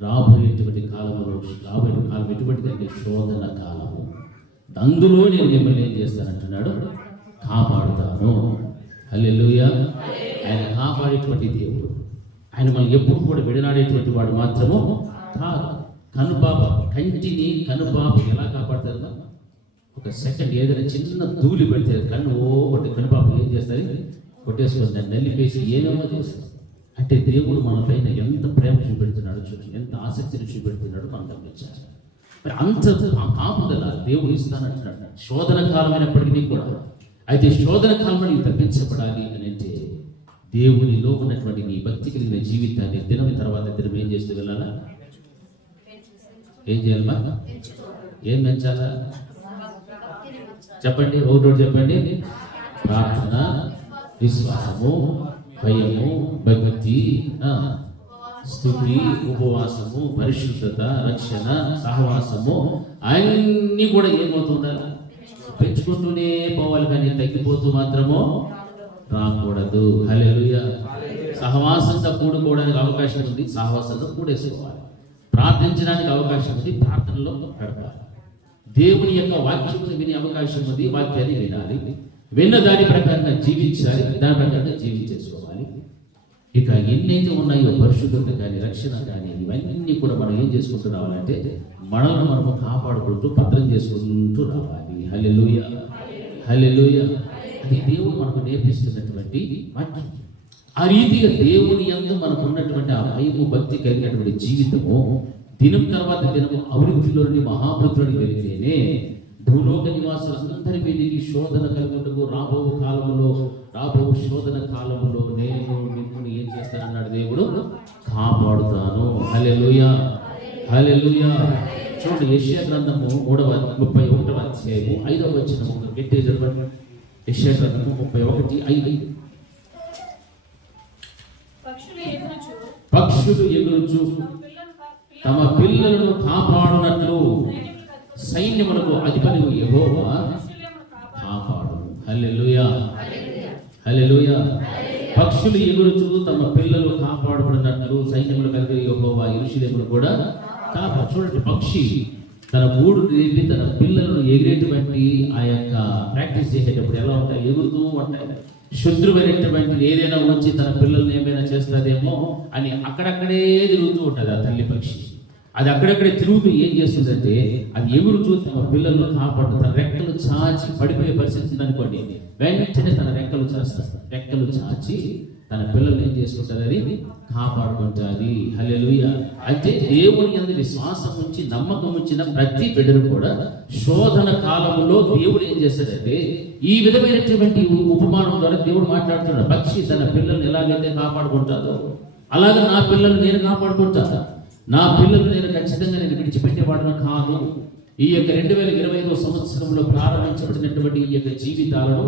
రాబోయేటువంటి కాలంలో, రాబోయే కాలం ఎటువంటిదంటే శోధన కాలము. అందులో నేను మిమ్మల్ని ఏం చేస్తానంటున్నాడు? కాపాడుతాను. హల్లెలూయా. ఆయన కాపాడేటువంటి దేవుడు. ఆయన మనం ఎప్పుడు కూడా విడనాడేటువంటి వాడు మాత్రము కాదు. కనుపాప, కంటిని కనుపాప ఎలా కాపాడుతుంది? 1 సెకండ్ ఏదైనా చిన్న ధూళి పెడితే కన్ను ఒకటి కనుపాప ఏం చేస్తుంది? కొట్టేసుకొని దాన్ని నల్లిపేసి ఏమేమో చేస్తుంది. అంటే దేవుడు మన పైన ఎంత ప్రేమ చూపెడుతున్నాడు చూడండి, ఎంత ఆసక్తిని చూపెడుతున్నాడు మనం గమనించాలి. మరి అంత కాపుదల దేవుడు ఇస్తానంటున్నాడు శోధన కాలమైనప్పటికీ కూడా. అయితే శోధన కాలంలో నీవు తప్పించబడాలి అని అంటే దేవునిలో ఉన్నటువంటి నీ భక్తి కలిగిన జీవితాన్ని దినం తర్వాత దినం ఏం చేస్తూ వెళ్ళాలా? ఏం చేయాలమ్మా? ఏం పెంచాలా? చెప్పండి, ఒకటి చెప్పండి. ప్రార్థన, విశ్వాసము, భయము, భక్తి, స్తుతి, ఉపవాసము, పరిశుద్ధత, రక్షణ, సహవాసము అన్నీ కూడా ఏమవుతూ ఉండాలి? పెంచుకుంటూనే పోవాలి, కానీ తగ్గిపోతూ మాత్రము రాకూడదు. హల్లెలూయా. సహవాసంతో కూడుకోవడానికి అవకాశం ఉంది, సహవాసంతో కూడేసుకోవాలి. ప్రార్థించడానికి అవకాశం ఉంది, ప్రార్థనలో గడపాలి. దేవుని యొక్క వాక్యమును వినే అవకాశం ఉంది, వాక్యాన్ని వినాలి. విన్న దాని ప్రకారంగా జీవించాలి, దాని ప్రకారంగా జీవించేసుకోవాలి. ఇక ఎన్నైతే ఉన్నాయో పరిశుద్ధత కానీ రక్షణ కానీ ఇవన్నీ కూడా మనం ఏం చేసుకుంటూ రావాలంటే మనల్ని మనము కాపాడుకుంటూ భద్రం చేసుకుంటూ రావాలి. హల్లెలూయా, హల్లెలూయా. అది దేవుడు మనకు నేర్పిస్తున్నటువంటి వాక్యం. ఆ రీతిగా దేవుని యందు మనకు ఉన్నటువంటి ఆ భయము భక్తి కలిగినటువంటి జీవితము దినం తర్వాత దినము అభివృద్ధిలోని మహాభృతుడికి వెళితేనే భూలోక నివాసులందరి మీదకి శోధన కలుగుటకు రాబో శోధన కాలంలో నేను మిమ్మల్ని ఏం చేస్తానన్నాడు దేవుడు, కాపాడుతాను. హల్లెలూయా, హల్లెలూయా. చూడండి యెషయా గ్రంథము 31వ అధ్యాయము 5వ వచనము గట్టిగా చదవండి. యెషయా గ్రంథము 31:5. పక్షులు ఎగురుచు తమ పిల్లలను కాపాడునట్లు సైన్యములకు అధిపతి యెహోవా కాపాడు. హల్లెలూయా, హల్లెలూయా. పక్షులు ఎగురుచు తమ పిల్లలు కాపాడుకున్నట్లు సైన్యములకు అధిపతి యెహోవా యెరూషలేమును కూడా కాపాడు. చూడండి, పక్షి తన గూడు తీసి తన పిల్లలను ఎగిరేటువంటి ఆ యొక్క ప్రాక్టీస్ చేసేటప్పుడు ఎలా ఉంటాయి, ఎగురుతూ ఉంటాయి. శత్రువైనటువంటి ఏదైనా వచ్చి తన పిల్లల్ని ఏమైనా చేస్తుందేమో అని అక్కడక్కడే తిరుగుతూ ఉంటుంది ఆ తల్లి పక్షి. అది అక్కడక్కడే తిరుగుతూ ఏం చేస్తుందంటే అది ఎగురుతూ తమ పిల్లలను కాపాడు. తన రెక్కలు చాచి పడిపోయే పరిస్థితి ఉందనుకోండి, వెంటనే తన రెక్కలు చాస్తుంది. రెక్కలు చాచి తన పిల్లల్ని ఏం చేసుకుంటుంది, అది కాపాడుకుంటుంది. హల్లెలూయా. అయితే దేవుని యందు విశ్వాసం ఉంచి నమ్మకం ఉంచిన ప్రతి బిడ్డను కూడా శోధన కాలంలో దేవుడు ఏం చేస్తాడంటే ఈ విధమైనటువంటి ఉపమానం ద్వారా దేవుడు మాట్లాడుతున్నాడు. పక్షి తన పిల్లల్ని ఎలాగైతే కాపాడుకుంటాదో అలాగే నా పిల్లల్ని నేను కాపాడుకుంటాను. నా పిల్లలు నేను ఖచ్చితంగా నేను విడిచిపెట్టేవాడును కాదు. ఈ యొక్క 2025వ సంవత్సరంలో ప్రారంభించబడినటువంటి ఈ యొక్క జీవితాలను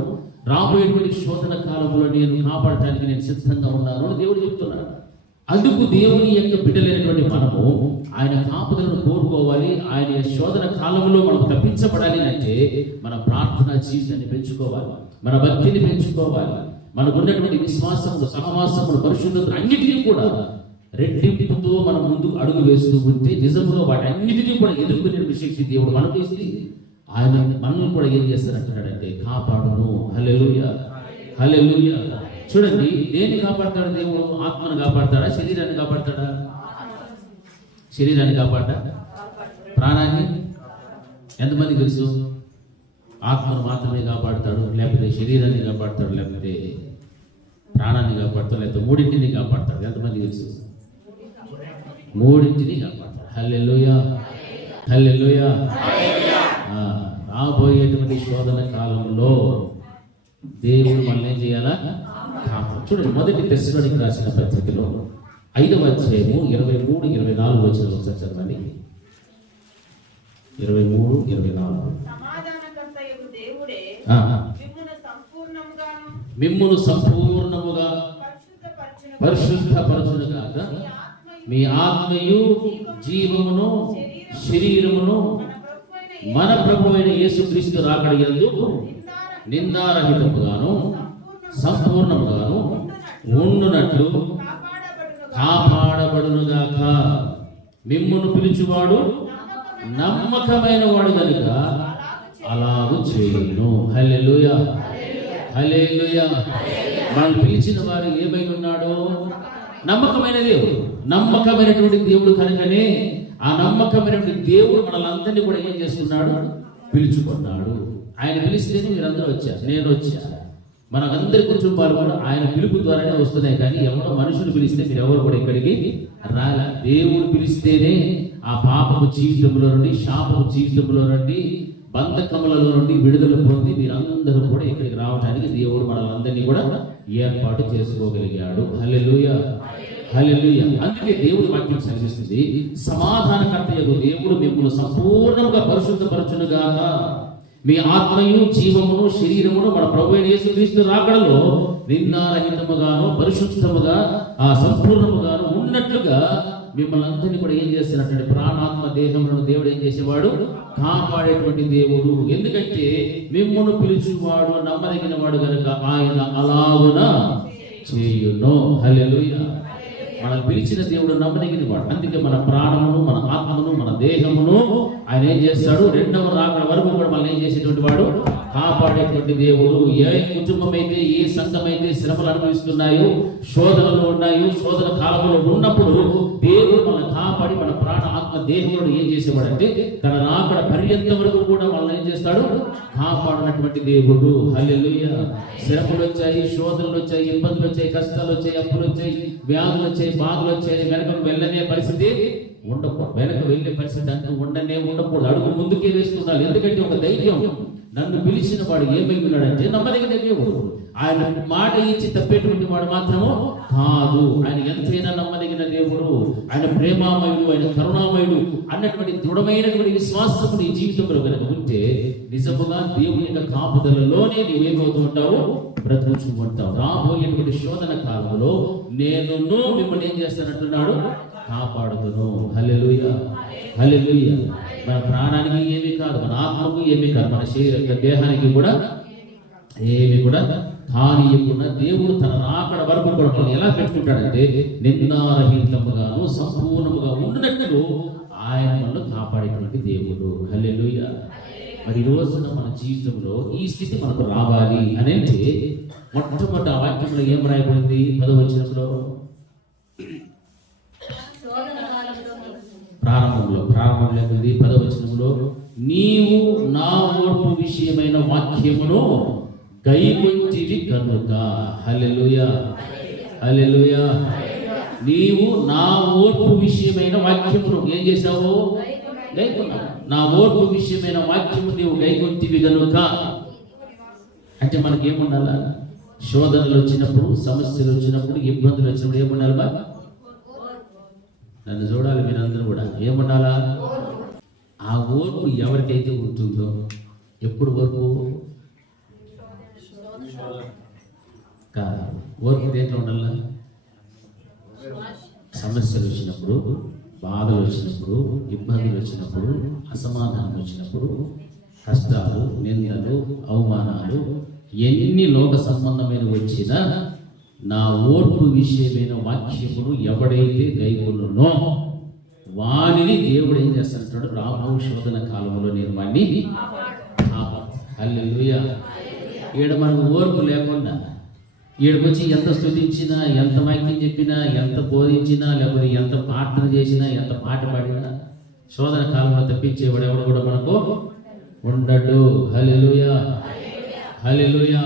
రాబోయేటువంటి శోధన కాలంలో నేను కాపాడటానికి నేను సిద్ధంగా ఉన్నాను అని దేవుడు చెప్తున్నాడు. అందుకు దేవుని యొక్క బిడ్డలైనటువంటి మనము ఆయన కాపుదలను కోరుకోవాలి. ఆయన శోధన కాలంలో మనం తప్పించబడాలి అంటే మన ప్రార్థనా జీవితాన్ని పెంచుకోవాలి, మన భక్తిని పెంచుకోవాలి, మనకు ఉన్నటువంటి విశ్వాసములు సహవాసములు పరిశుద్ధత అన్నిటినీ కూడా రెట్టింపుతో మనం ముందుకు అడుగు వేస్తూ ఉంటే నిజంగా వాటి అన్నిటినీ కూడా ఎదుర్కొనే శక్తి దేవుడు మనకు ఇస్తే ఆయన మనల్ని కూడా ఏం చేస్తారంటున్నాడంటే కాపాడును. హల్లెలూయా, హల్లెలూయా. చూడండి, దేన్ని కాపాడతాడు దేవుడు? ఆత్మను కాపాడతాడా, శరీరాన్ని కాపాడతాడా? శరీరాన్ని కాపాడతా, ప్రాణాన్ని? ఎంతమంది తెలుసు? ఆత్మను మాత్రమే కాపాడతాడు, లేకపోతే శరీరాన్ని కాపాడతాడు, లేకపోతే ప్రాణాన్ని కాపాడతాడు, లేకపోతే మూడింటిని కాపాడతాడు? ఎంతమంది తెలుసు? మూడింటిని కాపాడతాడు. హల్లెలూయా, హల్లెలూయా. రాబోయేటువంటి శోధన కాలంలో దేవుడు మనల్ని ఏం చేయాలా? చూడండి, మొదటి తెస్సలోనికీయులకు రాసిన పత్రికలో 5వ అధ్యాయము 23-24 వచనాలు ఒకసారి చదవండి. 23-24. మిమ్మును సంపూర్ణముగా పరిశుద్ధపరచునుగాక మీ ఆత్మయు జీవమును శరీరమును మన ప్రభువైన యేసుక్రీస్తు రాకడ యందు నిందారహితముగాను సంపూర్ణముగాను ఉండునట్లు కాపాడబడునుగాక. మిమ్మును పిలుచువాడు నమ్మకమైన వాడు కనుక అలాగూ చేయును. హల్లెలూయా, హల్లెలూయా. మనం పిలిచిన వారు ఏమై ఉన్నాడో నమ్మకమైన దేవుడు. నమ్మకమైనటువంటి దేవుడు కనుకనే ఆ నమ్మకమైనటువంటి దేవుడు మనల్ని కూడా ఏం చేస్తున్నాడు? పిలుచుకున్నాడు. ఆయన పిలిస్తేనే మీరందరూ వచ్చారు, నేను వచ్చా. మనకందరి కుటుంబాలు కూడా ఆయన పిలుపు ద్వారానే వస్తున్నాయి. కానీ ఎవరో మనుషులు పిలిస్తే మీరు ఎవరు కూడా ఇక్కడికి రాలే. దేవుడు పిలిస్తేనే ఆ పాపపు జీవితంలో నుండి, శాపపు జీవితంలో నుండి, బంధకములలో నుండి విడుదల పొంది మీరందరూ కూడా ఇక్కడికి రావడానికి దేవుడు మనల్ని కూడా ఏర్పాటు చేసుకోగలిగాడు. హల్లెలూయా, హల్లెలూయా. అందుకే దేవుడి వాక్యం సెలవిస్తుంది, సమాధానకర్తయగు దేవుడు మిమ్మల్ని సంపూర్ణంగా పరిశుద్ధపరచునుగాక. మీ ఆత్మయు జీవమును శరీరమును మన ప్రభువైన యేసుక్రీస్తు రాకడలో నిందారహితముగాను పరిశుద్ధముగా ఆ సంపూర్ణముగాను ఉన్నట్లుగా మిమ్మల్ని అందరినీ కూడా ఏం చేస్తున్నటువంటి ప్రాణాత్మ దేహములను దేవుడు ఏం చేసేవాడు? కాపాడేటువంటి దేవుడు. ఎందుకంటే మిమ్మల్ని పిలుచువాడు నమ్మదగిన వాడు కనుక ఆయన అలాగున చేయును. హల్లెలూయా. మనం పిలిచిన దేవుడు నమ్మదగిన వాడు. అందుకే మన ప్రాణమును, మన ఆత్మను, మన దేహమును ఆయన ఏం చేస్తాడు? రెండవ రాకడ వరకు కూడా మనం ఏం చేసేటువంటి వాడు? కాపాడేటువంటి దేవుడు. ఏ కుటుంబం అయితే, ఏ సంఘం అయితే శ్రమలు అనుభవిస్తున్నాయో, శోధనలు ఉన్నాయో, శోధన కాలంలో ఉన్నప్పుడు దేవుడు మనల్ని కాపాడి మన ప్రాణ ఆత్మ దేహంలో ఏం చేసేవాడంటే తన రాకడ పర్యంతం వరకు కూడా మనల్ని ఏం చేస్తాడు? కాపాడినటువంటి దేవుడు. హల్లెలూయా. శ్రమలు వచ్చాయి, శోధనలు వచ్చాయి, ఇబ్బందులు వచ్చాయి, కష్టాలు వచ్చాయి, అప్పులు వచ్చాయి, వ్యాధులు వచ్చాయి, బాధలు వచ్చాయి. వెనకకు వెళ్ళనే పరిస్థితి ఉండకూడదు. వెనక వెళ్ళే పరిస్థితి అంటూ ఉండకూడదు. అడుగు ముందుకే వేస్తున్నాడు. ఎందుకంటే ఒక ధైర్యం, నన్ను పిలిచిన వాడు ఏమై ఉన్నాడంటే నమ్మదగిన దేవుడు. ఆయన మాట ఇచ్చి తప్పేటువంటి వాడు మాత్రము కాదు. ఆయన ఎంతైనా నమ్మదగిన దేవుడు. ఆయన ప్రేమామయుడు, ఆయన కరుణామయుడు అన్నటువంటి దృఢమైనటువంటి విశ్వాసము నీ జీవితంలో కనుక ఉంటే నిజముగా దేవుని యొక్క కాపుదలలోనే నీవేమవుతూ ఉంటావు? బ్రతుకుచూ ఉంటావు. రాబోయేటువంటి శోధన కాలంలో నేను మిమ్మల్ని ఏం చేస్తానంటున్నాడు? కాపాడుతును. హల్లెలూయా, హల్లెలూయా. మన ప్రాణానికి ఏమీ కాదు, మన ఆత్మకు ఏమీ కాదు, మన దేహానికి కూడా ఏమి కూడా హానియకుండా దేవుడు తన రాకడ వరకు కూడా ఎలా పెట్టుకుంటాడంటే నిందారహితముగాను సంపూర్ణముగా ఉన్నట్లు ఆయన మనల్ని కాపాడేటువంటి దేవుడు. హల్లెలూయా. మరి ఈ రోజున మన జీవితంలో ఈ స్థితి మనకు రావాలి అని అంటే మొట్టమొదటి ఆ వాక్యంలో ఏం రాయబడింది? 10వ వచనంలో ప్రారంభంలో ఏముంది? 10వ వచనంలో నీవు నా ఓర్పు విషయమైన వాక్యమును గైకొంటివి కనుక. హల్లెలూయా, హల్లెలూయా. నీవు నా ఓర్పు విషయమైన వాక్యమును ఏం చేశావు? గైకొన్నావు. నా ఓర్పు విషయమైన వాక్యము నీవు గైకొంటివి కనుక అంటే మనకేముండాలా? శోధనలు వచ్చినప్పుడు, సమస్యలు వచ్చినప్పుడు, ఇబ్బందులు వచ్చినప్పుడు ఏముండాలి? బా నన్ను చూడాలి మీరందరూ కూడా. ఏముండాలా? ఆ ఓర్పు ఎవరికైతే ఉంటుందో, ఎప్పుడు వరకు కాదు, ఓర్పు దేంట్లో ఉండాలా? సమస్యలు వచ్చినప్పుడు, బాధలు వచ్చినప్పుడు, ఇబ్బందులు వచ్చినప్పుడు, అసమాధానం వచ్చినప్పుడు, కష్టాలు, నిందలు, అవమానాలు ఎన్ని లోక సంబంధమైన వచ్చినా నా ఓర్పు విషయమైన వాక్యమును ఎవడైతే గైకొనునో వానిని దేవుడు ఏం చేస్తాడంటాడు? రాబో శోధన కాలంలో నేను వాడిని కాపాడు. హల్లెలూయా. ఈడ మనకు ఓర్పు లేకుండా ఈడకొచ్చి ఎంత స్తుతించినా, ఎంత వాక్యం చెప్పినా, ఎంత బోధించినా, లేకపోతే ఎంత ప్రార్థన చేసినా, ఎంత పాట పాడినా శోధన కాలంలో తప్పించేవాడు ఎవడు కూడా మనకు ఉండడు. హల్లెలూయా, హల్లెలూయా,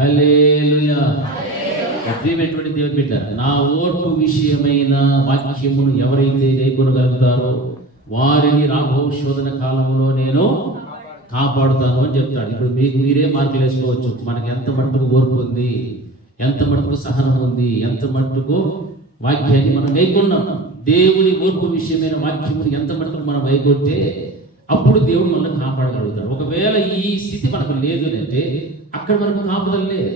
హల్లెలూయా. ప్రియమైనటువంటి దేవుని బిడ్డ, నా ఓర్పు విషయమైన వాక్యమును ఎవరైతే గైకొనగలుగుతారో వారిని రాబో శోధన కాలంలో నేను కాపాడుతాను అని చెప్తాడు. ఇప్పుడు మీకు మీరే మార్కులు వేసుకోవచ్చు. మనకి ఎంత మట్టుకు ఓర్పు ఉంది, ఎంత మట్టుకు సహనం ఉంది, ఎంత మట్టుకు వాక్యాన్ని మనం గైకొన్నాం. దేవుని ఓర్పు విషయమైన వాక్యమును ఎంత మట్టుకు మనం గైకొంటే అప్పుడు దేవుడు మనల్ని కాపాడగలుగుతాడు. ఒకవేళ ఈ స్థితి మనకు లేదు అంటే అక్కడ మనకు కాపుదల లేదు.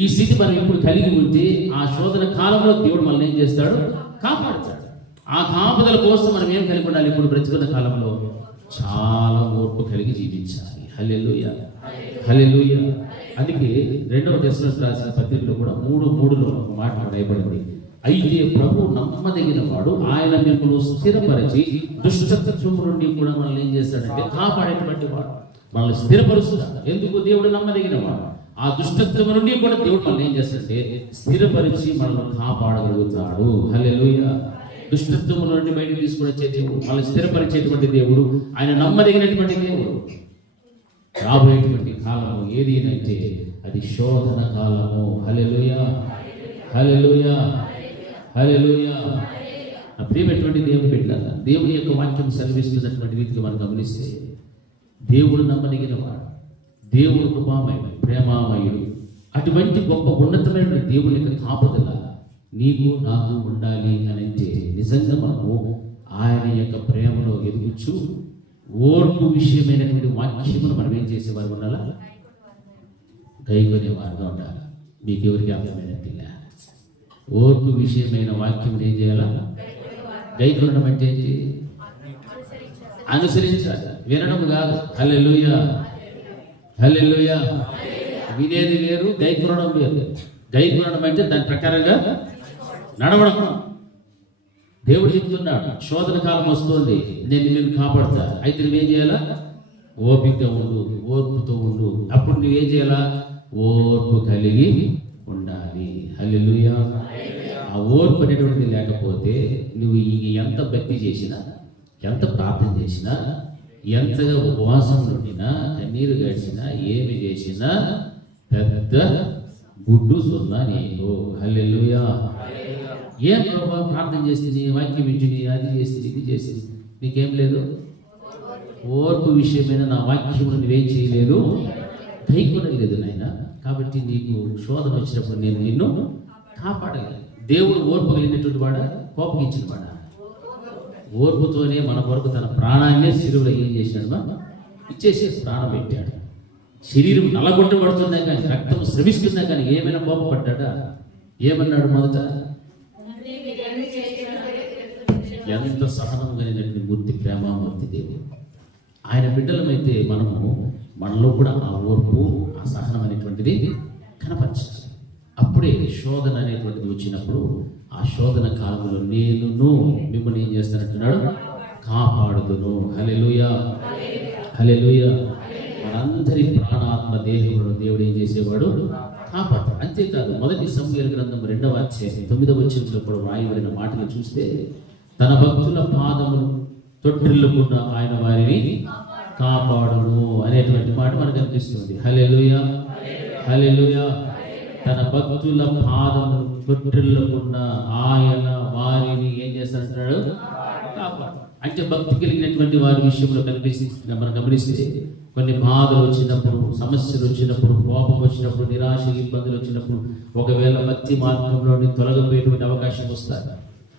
ఈ స్థితి మనం ఇప్పుడు కలిగి ఉంటే ఆ శోధన కాలంలో దేవుడు మనల్ని ఏం చేస్తాడు? కాపాడుతాడు. ఆ కాపుదల కోసం మనం ఏం కలిగి ఉండాలి? ఇప్పుడు బ్రతుకున్న కాలంలో చాలా ఓర్పు కలిగి జీవించాలి. హల్లెలూయా, హల్లెలూయా. అందుకే 2వ దశలోకి రాసిన పత్రికలో కూడా 3:3లో మాట రాయబడింది. అయితే ప్రభు నమ్మదగిన వాడు, ఆయన మిమ్మల్ని స్థిరపరిచి దుష్టత్వం నుండి కూడా మనల్ని ఏం చేస్తాడంటే కాపాడేటువంటి వాడు, మనల్ని స్థిరపరుస్తాడు. ఎందుకు? దేవుడు నమ్మదగిన వాడు. ఆ దుష్టత్వం నుండి కూడా దేవుడు మనల్ని ఏం చేస్తాడంటే స్థిరపరిచి మనల్ని కాపాడగలుగుతాడు. హల్లెలూయా. దుష్టత్వం నుండి బయటకు తీసుకుని వచ్చే దేవుడు, మనల్ని స్థిరపరిచేటువంటి దేవుడు, ఆయన నమ్మదగినటువంటి దేవుడు. రాబోయేటువంటి కాలము ఏది అంటే అది శోధన కాలము. హల్లెలూయా, హల్లెలూయా, హల్లెలూయా. ప్రియమైనటువంటి దేవుని బిడ్డలారా, దేవుని యొక్క వాక్యం సెలవిస్తున్నటువంటి రీతికి మనం గమనిస్తే దేవుడు నమ్మదగిన వాడు, దేవుడు కృపామయుడు, ప్రేమామయుడు. అటువంటి గొప్ప ఉన్నతమైన దేవుని యొక్క కాపుదల నీకు నాకు ఉండాలి అని అంటే నిజంగా మనము ఆయన యొక్క ప్రేమలో ఎదుగుచు ఓర్పు విషయమైనటువంటి వాక్యమును మనం ఏం చేసేవారు ఉండాలా? గైకొనే వారుగా ఉండాలి. మీకు ఎవరికి అర్థమైనట్టిగా ఓర్పు విషయమైన వాక్యం ఏం చేయాలా? గైకొనడం అంటే ఏంటి? అనుసరించాలి, వినడం కాదు. హల్లెలూయా, హల్లెలూయా. వినేది వేరు, గైకొనడం వేరు. గైకొనడం అంటే దాని ప్రకారంగా నడవడం. దేవుడు చెప్తున్నాడు, శోధన కాలం వస్తుంది, నేను నిన్ను కాపాడుతా. అయితే నువ్వేం చేయాలా? ఓపిక ఉండు, ఓర్పుతో ఉండు. అప్పుడు నువ్వేం చేయాలా? ఓర్పు కలిగి ఉండాలి. హల్లెలూయా. ఆ ఓర్పు అనేటువంటిది లేకపోతే నువ్వు ఎంత భక్తి చేసినా, ఎంత ప్రార్థన చేసినా, ఎంతగా ఉపవాసం ఉండినా, కన్నీరు గడిచినా, ఏమి చేసినా పెద్ద గుడ్డు సున్నా నీకు. హల్లెలూయా. ఏం ప్రభా ప్రార్థన చేస్తుంది, వాక్యం వింటుంది, అది చేస్తుంది, ఇది చేస్తుంది, నీకేం లేదు? ఓర్పు విషయమైన నా వాక్యమును నువ్వేం చేయలేదు, కైకొనలేదు నాయన. కాబట్టి నీకు శోధన వచ్చినప్పుడు నేను నిన్ను కాపాడలేదు. దేవుడు ఓర్పు కలిగినటువంటి వాడా, కోపగించిన వాడా? ఓర్పుతోనే మన కొరకు తన ప్రాణాన్నే శిలువలో ఏం చేశాడు? ఇచ్చేసి ప్రాణం పెట్టాడు. శరీరం నలగొట్టబడుతున్నా కానీ, రక్తం శ్రమిస్తున్నా కానీ ఏమైనా కోపపడ్డా? ఏమన్నాడు మొదట? ఎంత సహనం కలిగినటువంటి మూర్తి, ప్రేమామూర్తి దేవుడు. ఆయన బిడ్డలమైతే మనలో కూడా ఆ ఓర్పు, ఆ సహనం అనేటువంటిది కనపరచాలి. అప్పుడే శోధన అనేటువంటిది వచ్చినప్పుడు ఆ శోధన కాలంలో నేను మిమ్మల్ని ఏం చేస్తానంటున్నాడు? కాపాడుదును. హల్లెలూయా, హల్లెలూయా. మనందరి ప్రాణాత్మ దేహంలో దేవుడు ఏం చేసేవాడు? కాపాడు. అంతేకాదు, 1 సమూయేలు గ్రంథం 2వ అధ్యాయం 9వ వచనంలో కూడా వ్రాయబడిన మాటలు చూస్తే, తన భక్తుల పాదములు తొట్టిల్లకుండా ఆయన వారిని కాపాడును అనేటువంటి మాట మనకు అనిపిస్తుంది. హల్లెలూయా, హల్లెలూయా. తన భక్తుల పాదములు తొట్టిల్లకుండా ఆయన వారిని ఏం చేస్తాడంటాడు? కాపాడు. అంటే భక్తి కలిగినటువంటి వారి విషయంలో మనం గమనిస్తే, కొన్ని బాధలు వచ్చినప్పుడు, సమస్యలు వచ్చినప్పుడు, కోపం వచ్చినప్పుడు, నిరాశ, ఇబ్బందులు వచ్చినప్పుడు, ఒకవేళ భక్తి మార్గంలోని తొలగిపోయేటువంటి అవకాశం వస్తారు.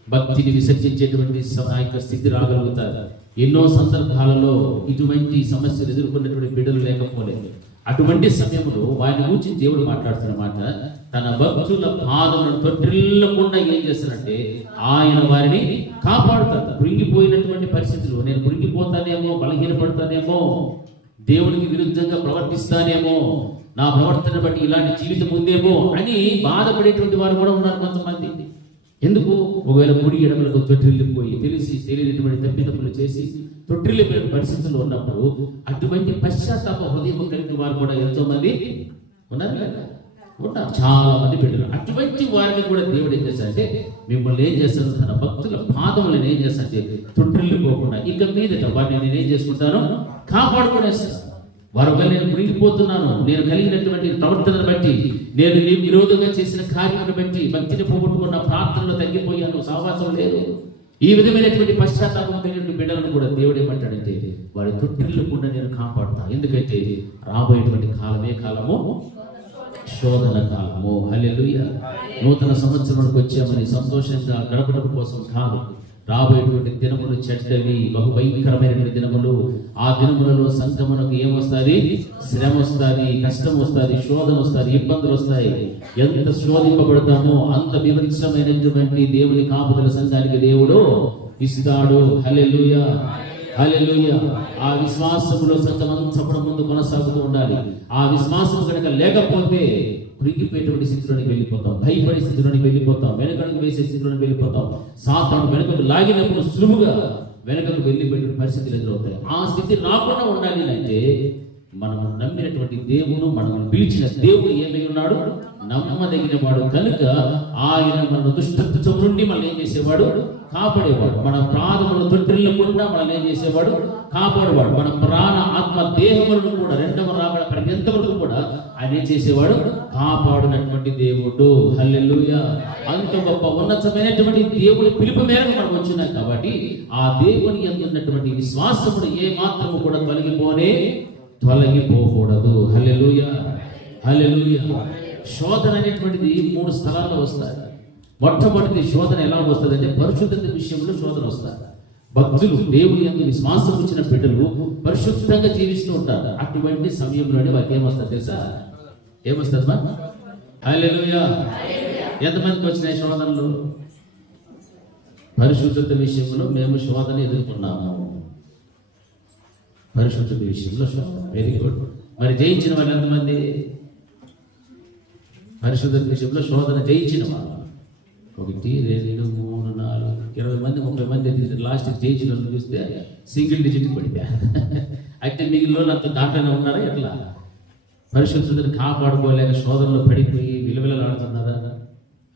భక్తిని విసర్జించేటువంటి సహాయక స్థితి రాగలుగుతారు. ఎన్నో సందర్భాలలో ఇటువంటి సమస్యలు ఎదుర్కొన్నటువంటి బిడ్డలు లేకపోలేదు. అటువంటి సమయంలో వారిని గురించి దేవుడు మాట్లాడుతున్న మాట, తన భక్తుల పాదములను తొట్టిల్లకుండా ఏం చేస్తారంటే ఆయన వారిని కాపాడుతారు. కృంగిపోయినటువంటి పరిస్థితులు, నేను కృంగిపోతానేమో, బలహీనపడతానేమో, దేవుడికి విరుద్ధంగా ప్రవర్తిస్తానేమో, నా ప్రవర్తన బట్టి ఇలాంటి జీవితం ఉందేమో అని బాధపడేటువంటి వారు కూడా ఉన్నారు కొంతమంది. ఎందుకు? ఒకవేళ ముడి ఎడమలకు తొట్టిల్లిపోయి తెలిసి తెలియనటువంటి తప్పిదప్పులు చేసి తొట్టిల్లిపోయిన పరిస్థితుల్లో ఉన్నప్పుడు అటువంటి పశ్చాత్తాప హృదయం కలిగిన వారు కూడా ఎంతో మంది ఉన్నారు కదా, ఉంటారు, చాలా మంది బిడ్డలు. అటువంటి వారిని కూడా దేవుడు ఏం చేస్తారంటే మిమ్మల్ని ఏం చేస్తాను? తన భక్తుల పాదములను ఏం చేస్తానంటే తొట్టిల్లిపోకుండా ఇక మీదట వారిని నేనేం చేసుకుంటాను? కాపాడుకునేస్తాను. వారు నేను మునిగిపోతున్నాను, నేను కలిగినటువంటి ప్రవర్తనను బట్టి, నేను నీకు విరోధంగా చేసిన కార్యాలను బట్టి భక్తిని పోగొట్టుకున్న, ప్రార్థనలు తగ్గిపోయాను, సహవాసం లేదు, ఈ విధమైనటువంటి పశ్చాత్తాపం కలిగిన బిడ్డలను కూడా దేవుడు ఏమంటాడంటే వారి తొట్టిల్లకుండా నేను కాపాడుతాను. ఎందుకంటే రాబోయేటువంటి కాలమే కాలము శోధన కాలము. హల్లెలూయా. నూతన సంవత్సరానికి వచ్చామని సంతోషంగా గడపడం కోసం కాదు. రాబోయేటువంటి దినములు చెడ్డవి, బహు భయంకరమైనటువంటి దినములు. ఆ దినములలో సంగమునకు ఏమొస్తుంది? శ్రమ వస్తుంది, కష్టం వస్తుంది, శోధన వస్తుంది, ఇబ్బందులు వస్తాయి. ఎంత శోధింపబడతామో అంత వివరించమైనటువంటి దేవుని కాపుదల సంఘానికి దేవుడు ఇస్తాడు. హల్లెలూయా, హల్లెలూయా. ఆ విశ్వాసములో సంఘమంతా ముందు కొనసాగుతూ ఉండాలి. ఆ విశ్వాసం కనుక లేకపోతే కృంగిపోయేటువంటి స్థితిలోనికి వెళ్ళిపోతాం, భయపడే స్థితిలోనికి వెళ్ళిపోతాం, వెనకడుగు వేసే స్థితిలోనికి వెళ్ళిపోతాం. సాతాను వెనకకు లాగినప్పుడు సులువుగా వెనకకు వెళ్ళిపోయే పరిస్థితులు ఎదురవుతాయి. ఆ స్థితి రాకుండా ఉండాలి అంటే మనం నమ్మినటువంటి దేవుడు, మనం పిలిచిన దేవుడు ఏమై ఉన్నాడు? నమ్మదగిన వాడు కనుక ఆయన మన దుష్టత్వం నుండి మనల్ని ఏం చేసేవాడు? కాపాడేవాడు. మన ప్రాణములను తొట్టిల్లకుండా మనల్ని ఏం చేసేవాడు? కాపాడేవాడు. మన ప్రాణ ఆత్మ దేహములను కూడా రెండవ రాబడ పర్యంత వరకు కూడా ఆయన ఏం చేసేవాడు? కాపాడునటువంటి దేవుడు. హల్లెలూయా. అంత గొప్ప ఉన్నతమైనటువంటి దేవుడి పిలుపు మేరకు మనం వచ్చినాం కాబట్టి ఆ దేవుని యందు ఉన్నటువంటి విశ్వాసమును ఏ మాత్రము కూడా తొలగిపోకూడదు. హల్లెలూయా, హల్లెలూయా. శోధన అనేటువంటిది 3 స్థలాల్లో వస్తుంది. మొట్టమొదటి శోధన ఎలా వస్తుంది అంటే పరిశుద్ధత విషయంలో శోధన వస్తుంది. భక్తులు, దేవుని యందు విశ్వాసం వచ్చిన బిడ్డలు పరిశుద్ధంగా జీవిస్తూ ఉంటారు. అటువంటి సమయంలోనే వారికి ఏమొస్తుంది తెలుసా? ఏమొస్తుందమ్మా? హల్లెలూయా. ఎంతమందికి వచ్చినాయి శోధనలు? పరిశుద్ధత విషయంలో మేము శోధన ఎదుర్కొన్నాము. పరిశుద్ధత విషయంలో శోధన. Very good. మరి జయించిన వాళ్ళు ఎంతమంది? పరిశుద్ధత విషయంలో శోధన జయించిన వాళ్ళు 1, 2, 3, 4 20 మంది 30 మంది లాస్ట్ స్టేజ్లో చూస్తే సింగిల్ డిజిట్ పడిపోయా. అయితే మిగిలిన అంత దాంట్లోనే ఉన్నారా ఎట్లా? పరిశుద్ధతను కాపాడుకోలేక శోధనలో పడిపోయి విలువలాడుతున్నారా?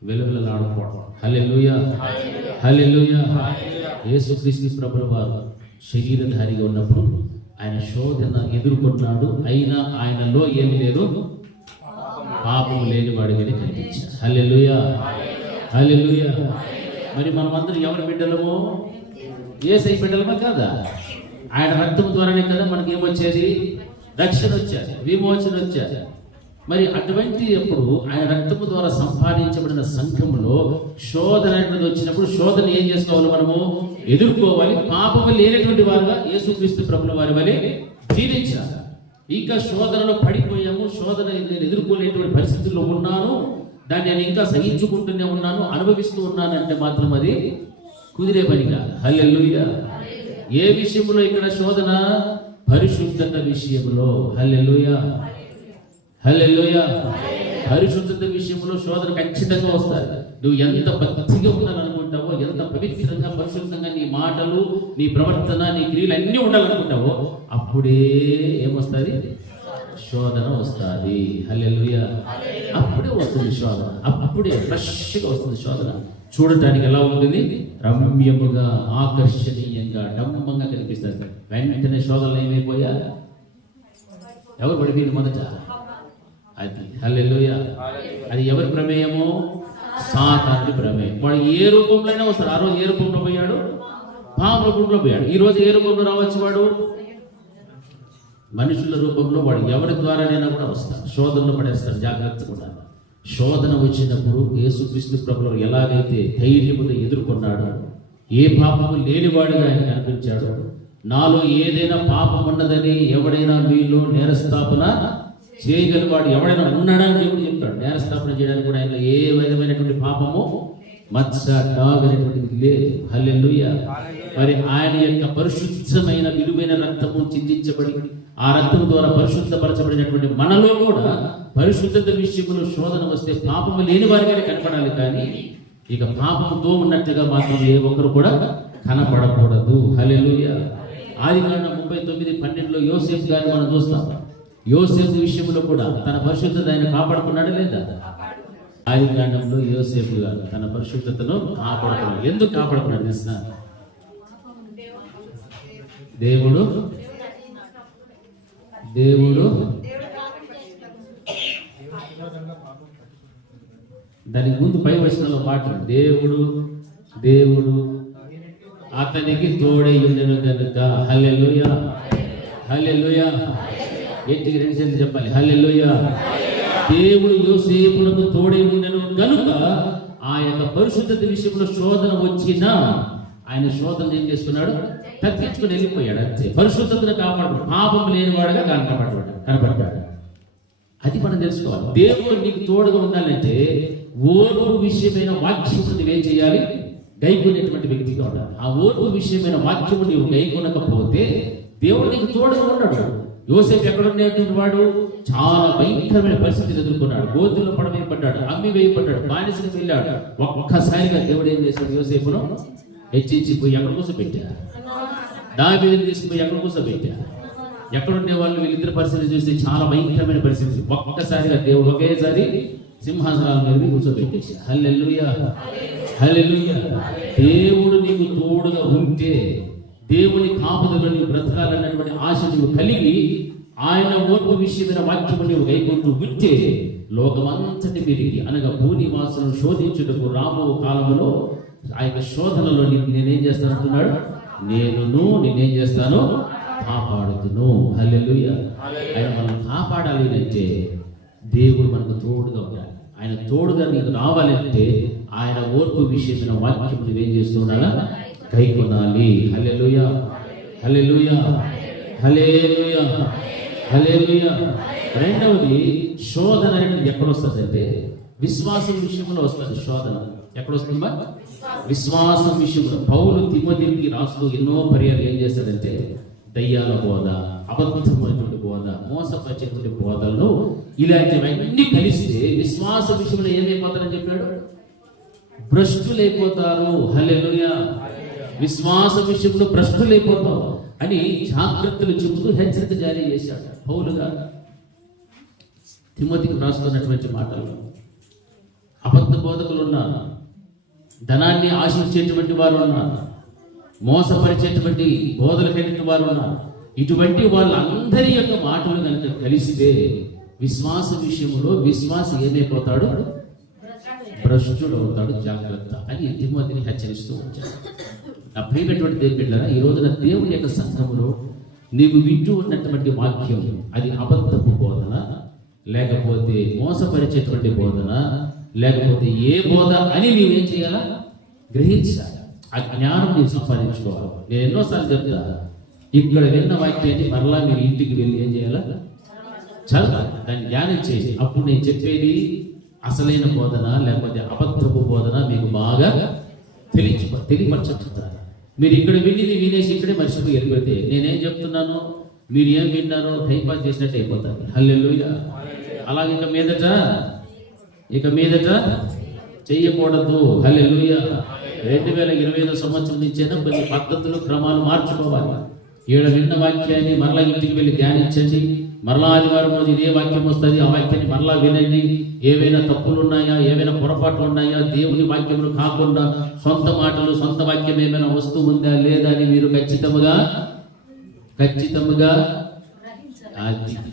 విలువలాడకూడదు. హల్లెలూయా, హల్లెలూయా. యేసుక్రీస్తు ప్రభుల వారు శరీరధారిగా ఉన్నప్పుడు ఆయన శోధన ఎదుర్కొన్నాడు. అయినా ఆయనలో ఏమి లేదు, పాపం లేనివాడిగానే కనిపించాడు. హల్లెలూయా, హల్లెలూయా. మరి మనమందరం ఎవరి బిడ్డలమో? యేసయ్య బిడ్డలమా కాదా? ఆయన రక్తం ద్వారానే కదా మనకి ఏమొచ్చేది? రక్షణ వచ్చేది, విమోచన వచ్చేది. మరి అటువంటి అప్పుడు ఆయన రక్తము ద్వారా సంపాదించబడిన సంఘంలో శోధన అనేది వచ్చినప్పుడు శోధన ఏం చేసుకోవాలి? మనము ఎదుర్కోవాలి. పాపము లేనటువంటి వారుగా యేసుక్రీస్తు ప్రభుల వారి వలె జీవించాలి. ఇంకా శోధనలో పడిపోయాము, శోధన నేను ఎదుర్కోలేటువంటి పరిస్థితుల్లో ఉన్నాను, దాన్ని నేను ఇంకా సహించుకుంటూనే ఉన్నాను, అనుభవిస్తూ ఉన్నానంటే మాత్రం అది కుదిరే పని కాదు. హల్లెలూయా. ఏ విషయంలో ఇక్కడ శోధన? పరిశుద్ధత విషయంలో. హల్లెలూయా, హల్లెలూయా. పరిశుద్ధత విషయంలో శోధన ఖచ్చితంగా వస్తారు. నువ్వు ఎంత భక్తిగా ఉండాలనుకుంటావో, ఎంత పవిత్రంగా పరిశుద్ధంగా నీ మాటలు, నీ ప్రవర్తన, నీ క్రియలు అన్నీ ఉండాలనుకుంటావో అప్పుడే ఏమొస్తుంది? శోధన వస్తుంది. హల్లెలూయా. అప్పుడే వస్తుంది శోధన, అప్పుడే ఫ్రెష్గా వస్తుంది శోధన. చూడటానికి ఎలా ఉంటుంది? రమ్యముగా, ఆకర్షణీయంగా, డంబంగా కనిపిస్తుంది. వెంటనే శోధనలు ఏమైపోయా? ఎవరు పడిపోయింది మొదట? అది. హల్లెలూయా. అది ఎవరి ప్రమేయము? సాతానుడి ప్రమేయం. వాడు ఏ రూపంలో అయినా వస్తాడు. ఆ రోజు ఏ రూపంలో పోయాడు? పాము రూపంలో పోయాడు. ఈ రోజు ఏ రూపంలో రావచ్చు? వాడు మనుషుల రూపంలో. వాడు ఎవరి ద్వారానైనా కూడా వస్తాడు. శోధనలో పడేస్తాడు. జాగ్రత్తగా ఉండాలి. శోధన వచ్చినప్పుడు యేసుక్రీస్తు ప్రభువు ఎలాగైతే ధైర్యముగా ఎదుర్కొన్నాడో, ఏ పాపము లేనివాడుగా ఆయన కనిపించాడు. నాలో ఏదైనా పాపం ఉన్నదని ఎవడైనా మీలో నేరస్థాపన చేయగలివాడు ఎవడైనా ఉన్నాడని దేవుడు చెప్తాడు. నేరస్థాపన చేయడానికి కూడా ఆయన ఏ విధమైనటువంటి పాపము, మత్స, డాగ్ అనేటువంటిది లేదు. హల్లెలూయా. మరి ఆయన యొక్క పరిశుద్ధమైన విలువైన రక్తము చిందించబడి ఆ రక్తం ద్వారా పరిశుద్ధపరచబడినటువంటి మనలో కూడా పరిశుద్ధత విషయంలో శోధన వస్తే పాపము లేని వారిగానే కనపడాలి. కానీ ఇక పాపంతో ఉన్నట్టుగా మాత్రం ఏ ఒక్కరు కూడా కనపడకూడదు. హల్లెలూయా. ఆదికాండం 39:12 యోసేపు గారిని మనం చూస్తాం. యోసేపు విషయంలో కూడా తన పరిశుద్ధత ఆయన కాపాడుకున్నాడు లేదా? ఆదికాండంలో యోసేపు గారు తన పరిశుద్ధతను కాపాడుకున్నాడు. ఎందుకు కాపాడుకున్నాడు తెలిసిన? దేవుడు దానికి ముందు పై వచనంలో మాట్లాడు. దేవుడు అతనికి తోడై ఉండెను కనుక. హల్లెలూయా, హల్లెలూయా. గట్టిగా 2 సార్లు చెప్పాలి. హల్లెలూయా. దేవుడు యోసేపునకు తోడై ఉండెను కనుక ఆ యొక్క పరిశుద్ధత విషయంలో శోధన వచ్చినా ఆయన శోధన ఏం చేసుకున్నాడు? తప్పించుకుని వెళ్ళిపోయాడు. అంతే. పరిశుద్ధతను కాపాడు, పాపం లేనివాడుగా కనపడ్డాడు. అది మనం తెలుసుకోవాలి. దేవుడు నీకు తోడుగా ఉండాలంటే ఓర్పు విషయమైన వాక్యము నువ్వేం చేయాలి? గైకొనేటువంటి వ్యక్తిగా ఉండాలి. ఆ ఓర్పు విషయమైన వాక్యము నువ్వు గైకొనకపోతే దేవుడు నీకు తోడుగా ఉన్నాడు. యోసేపు ఎక్కడ ఉండేటువంటి వాడు? చాలా భయంకరమైన పరిస్థితిని ఎదుర్కొన్నాడు. గోతుల్లో పడవేయబడ్డాడు, అమ్మి వేయబడ్డాడు, బానిసకి వెళ్ళాడు. ఒక్కసారిగా దేవుడు ఏం చేశాడు? యోసేపును హెచ్చించిపోయి ఎక్కడ కూర్చోబెట్టాడు? దావీదుని తీసుకుపోయి ఎక్కడ కూర్చోబెట్టాడు? ఎక్కడుండే వాళ్ళు వీళ్ళిద్దరి పరిస్థితి చూస్తే చాలా భయంకరమైన పరిస్థితి. ఒక్కసారిగా దేవుడు ఒకేసారి సింహాసనాల మీద కూర్చోబెట్టేశాడు. హల్లెలూయా, హల్లెలూయా. దేవుడు నీకు తోడుగా ఉంటే, దేవుని కాపుదలో నీవు బ్రతకాలన్నటువంటి ఆశ నువ్వు కలిగి ఆయన ఓర్పు విషయమైన వాక్యము నీవు గైకొంటూ వింటే లోకమంతటి మీదికి అనగా భూనివాసులను శోధించుటకు రాబో కాలంలో ఆ యొక్క శోధనలో నేనేం చేస్తానంటున్నాడు? నేనేం చేస్తాను? కాపాడుతును. హల్లెలూయా. ఆయన మనం కాపాడాలి అంటే దేవుడు మనకు తోడుగా ఉండాలి. ఆయన తోడుగా నీకు రావాలంటే ఆయన ఓర్పు విషయమైన వాక్యం నువ్వేం చేస్తున్నాడా? గైకొనాలి. హల్లెలూయా, హల్లెలూయా, హల్లెలూయా, హల్లెలూయా. రెండవది శోధన అనేది ఎక్కడ వస్తుందంటే విశ్వాసం విషయంలో వస్తుంది. శోధన ఎక్కడ వస్తుందా? విశ్వాసం విషయంలో. పౌలు తిమోతికి రాస్తూ ఎన్నో పర్యాలు ఏం చేస్తాడంటే దయ్యాల బోధ, అబద్ధమైనటువంటి బోధ, మోసపరిచేటువంటి బోధలను ఇలాంటివన్నీ కలిస్తే విశ్వాస విషయంలో ఏమైపోతారని చెప్పాడు? భ్రష్టులైపోతారు. హల్లెలూయా. విశ్వాస విషయంలో భ్రష్టులైపోతావు అని జాగ్రత్తలు చెబుతూ హెచ్చరిక జారీ చేశాడు పౌలు గారు తిమోతికి రాస్తున్నటువంటి మాటలు. అబద్ధ బోధకులు ఉన్నారు, ధనాన్ని ఆశించేటువంటి వారు ఉన్నారు, మోసపరిచేటువంటి బోధలు కలిగిన వారు ఉన్నారు. ఇటువంటి వాళ్ళందరి యొక్క మాటలు కనుక కలిస్తే విశ్వాస విషయంలో విశ్వాసి ఏమైపోతాడు? భ్రష్టుడు అవుతాడు. జాగ్రత్త అని తిమోతిని హెచ్చరిస్తూ వచ్చాడు. నా ప్రియమైనటువంటి దేవుని బిడ్డలారా, ఈ రోజున దేవుని యొక్క సంఘములో నీవు వింటూ ఉన్నటువంటి వాక్యం అది అబద్ధపు బోధన, లేకపోతే మోసపరిచేటువంటి బోధన, లేకపోతే ఏ బోధ అని నీవేం చేయాలా? గ్రహించాలి. ఆ జ్ఞానం నీవు సంపాదించుకోవాలి. నేను ఎన్నోసార్లు చెప్తా, ఇక్కడ విన్న వాక్యాన్ని మరలా మీరు ఇంటికి వెళ్ళి ఏం చేయాలా? చదవాలి, దాన్ని ధ్యానం చేసి అప్పుడు నేను చెప్పేది అసలైన బోధన లేకపోతే అబద్ధపు బోధన మీకు బాగా తెలియపరచుతారు. మీరు ఇక్కడ వినేసి ఇక్కడే మర్చిపోయి వెళ్ళిపోతే నేనేం చెప్తున్నాను, మీరు ఏం విన్నారో టైంపాస్ చేసినట్టు అయిపోతారు. హల్లెలూయా. అలాగే ఇక మీదట చెయ్యకూడదు. హల్లెలూయా. 2025 సంవత్సరం నుంచైనా కొన్ని పద్ధతులు క్రమాలు మార్చుకోవాలి. ఈడ విన్న వాక్యాన్ని మరలా ఇంటికి వెళ్ళి ధ్యానించండి. మరలా ఆదివారం రోజు ఇదే వాక్యం వస్తుంది, ఆ వాక్యాన్ని మరలా వినండి. ఏవైనా తప్పులు ఉన్నాయా, ఏవైనా పొరపాట్లు ఉన్నాయా, దేవుని వాక్యములు కాకుండా సొంత మాటలు సొంత వాక్యం ఏమైనా వస్తూ ఉందా లేదా అని మీరు ఖచ్చితంగా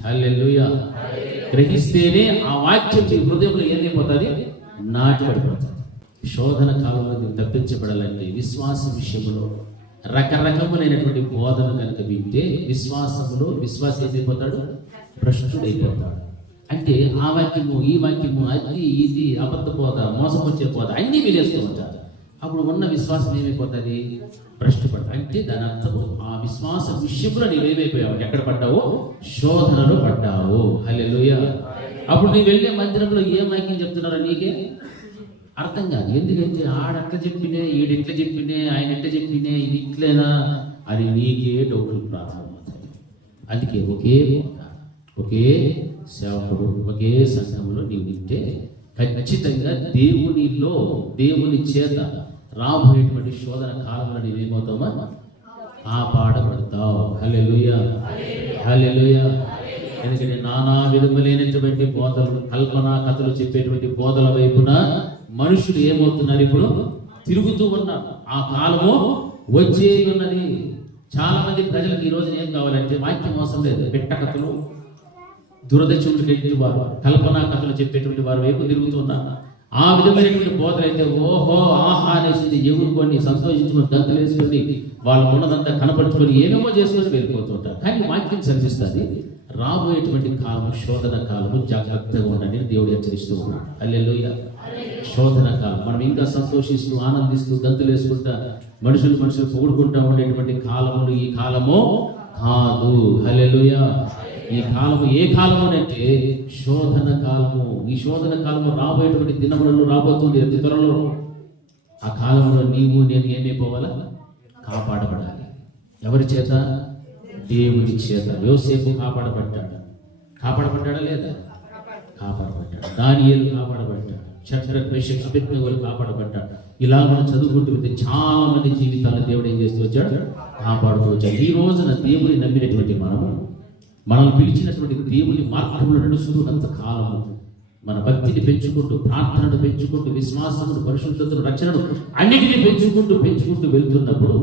హల్లెలూయా గ్రహిస్తేనే ఆ వాక్యం మీ హృదయంలో ఏమైపోతుంది? నాటబడిపోతుంది. శోధన కాలంలో మీరు తప్పించబడాలంటే విశ్వాస విషయంలో రకరకములైనటువంటి బోధన కనుక వింటే విశ్వాసి ఏమైపోతాడు? భ్రష్టుడైపోతాడు. అంటే ఆ వాక్యము ఈ వాక్యము అది ఇది అబద్ధ బోధ, మోసపరిచే బోధ అన్నీ వినేస్తూ ఉంటారు. అప్పుడు ఉన్న విశ్వాసం ఏమైపోతుంది? భ్రష్టుపడతాడు. అంటే దాని అర్థం ఆ విశ్వాస విషయంలో నీవేమైపోయావు? ఎక్కడ పడ్డావో? శోధనలో పడ్డావు. హల్లెలూయా. అప్పుడు నీ వెళ్ళే మందిరంలో ఏం వాక్యం చెప్తున్నారో నీకే అర్థం కాదు. ఎందుకంటే ఆడట్లా చెప్పినే, ఈడిట్లా చెప్పినే, ఆయన ఎట్లా చెప్పినే, ఇది ఇట్లేనా అని నీకే డౌట్లు ప్రారంభమవుతాయి. అందుకే ఒకే సేవకుడు ఒకే సంఘంలో నీవు వింటే ఖచ్చితంగా దేవుని చేత రాబోయేటువంటి శోధన కాలంలో నీవేమవుతావా? కాపాడబడతావు. హల్లెలూయా. హల్లెలూయా. ఎందుకంటే నానా విధములైనటువంటి బోధలు, కల్పనా కథలు చెప్పేటువంటి బోధల వైపున మనుషులు ఏమవుతున్నారు? ఇప్పుడు తిరుగుతూ ఉన్నారు. ఆ కాలము వచ్చే ఉన్నది. చాలా మంది ప్రజలకు ఈ రోజు ఏం కావాలంటే వాక్యం అవసరం లేదు. పెట్ట కథలు, దురదృష్టటువంటి వారు, కల్పనా కథలు చెప్పేటువంటి వారి వైపు తిరుగుతున్నారు. ఆ విధమైనటువంటి బోధలు అయితే ఓహో ఆహా అనేసి ఎగురుకొని సంతోషించుకొని గంతులు వేసుకొని వాళ్ళకు ఉన్నదంతా కనపరుచుకొని ఏమేమో చేసుకొని వెళ్ళిపోతుంటారు. కానీ వాక్యం సరిపిస్తుంది. రాబోయేటువంటి కాలము శోధన కాలము, జాగ్రత్తగా ఉండండి దేవుడు హెచ్చరిస్తూ ఉన్నాడు. హల్లెలూయా. శోధన కాలం. మనం ఇంకా సంతోషిస్తూ ఆనందిస్తూ గంతులు వేసుకుంటా మనుషులు పొగుడుకుంటా ఉండేటువంటి కాలములు ఈ కాలము కాదు. హల్లెలూయా. ఈ కాలము ఏ కాలము అంటే శోధన కాలము. ఈ శోధన కాలము రాబోయేటువంటి దినములలో రాబోతుంది అతి త్వరలో. ఆ కాలంలో నీవు నేను ఏమైపోవాలా? కాపాడబడాలి. ఎవరి చేత? దేవుని చేత. యోసేపు కాపాడబడ్డాడా లేదా? కాపాడబడ్డాడు. దానియేలు కాపాడబడ్డాడు. షద్రక్ మేషక్ అబేద్నెగోలు కాపాడబడ్డాడు. ఇలా మనం చదువుకుంటూ వెళ్తే చాలా మంది జీవితాలను దేవుడు ఏం చేస్తూ వచ్చాడు? కాపాడుతూ వచ్చాడు. ఈ రోజున దేవుని నమ్మినటువంటి మనల్ని పిలిచినటువంటి దేవుని మార్గంలో నడుస్తున్నంత కాలము మన భక్తిని పెంచుకుంటూ, ప్రార్థనను పెంచుకుంటూ, విశ్వాసమును, పరిశుద్ధతను, రక్షణను అన్నిటినీ పెంచుకుంటూ వెళ్తున్నప్పుడు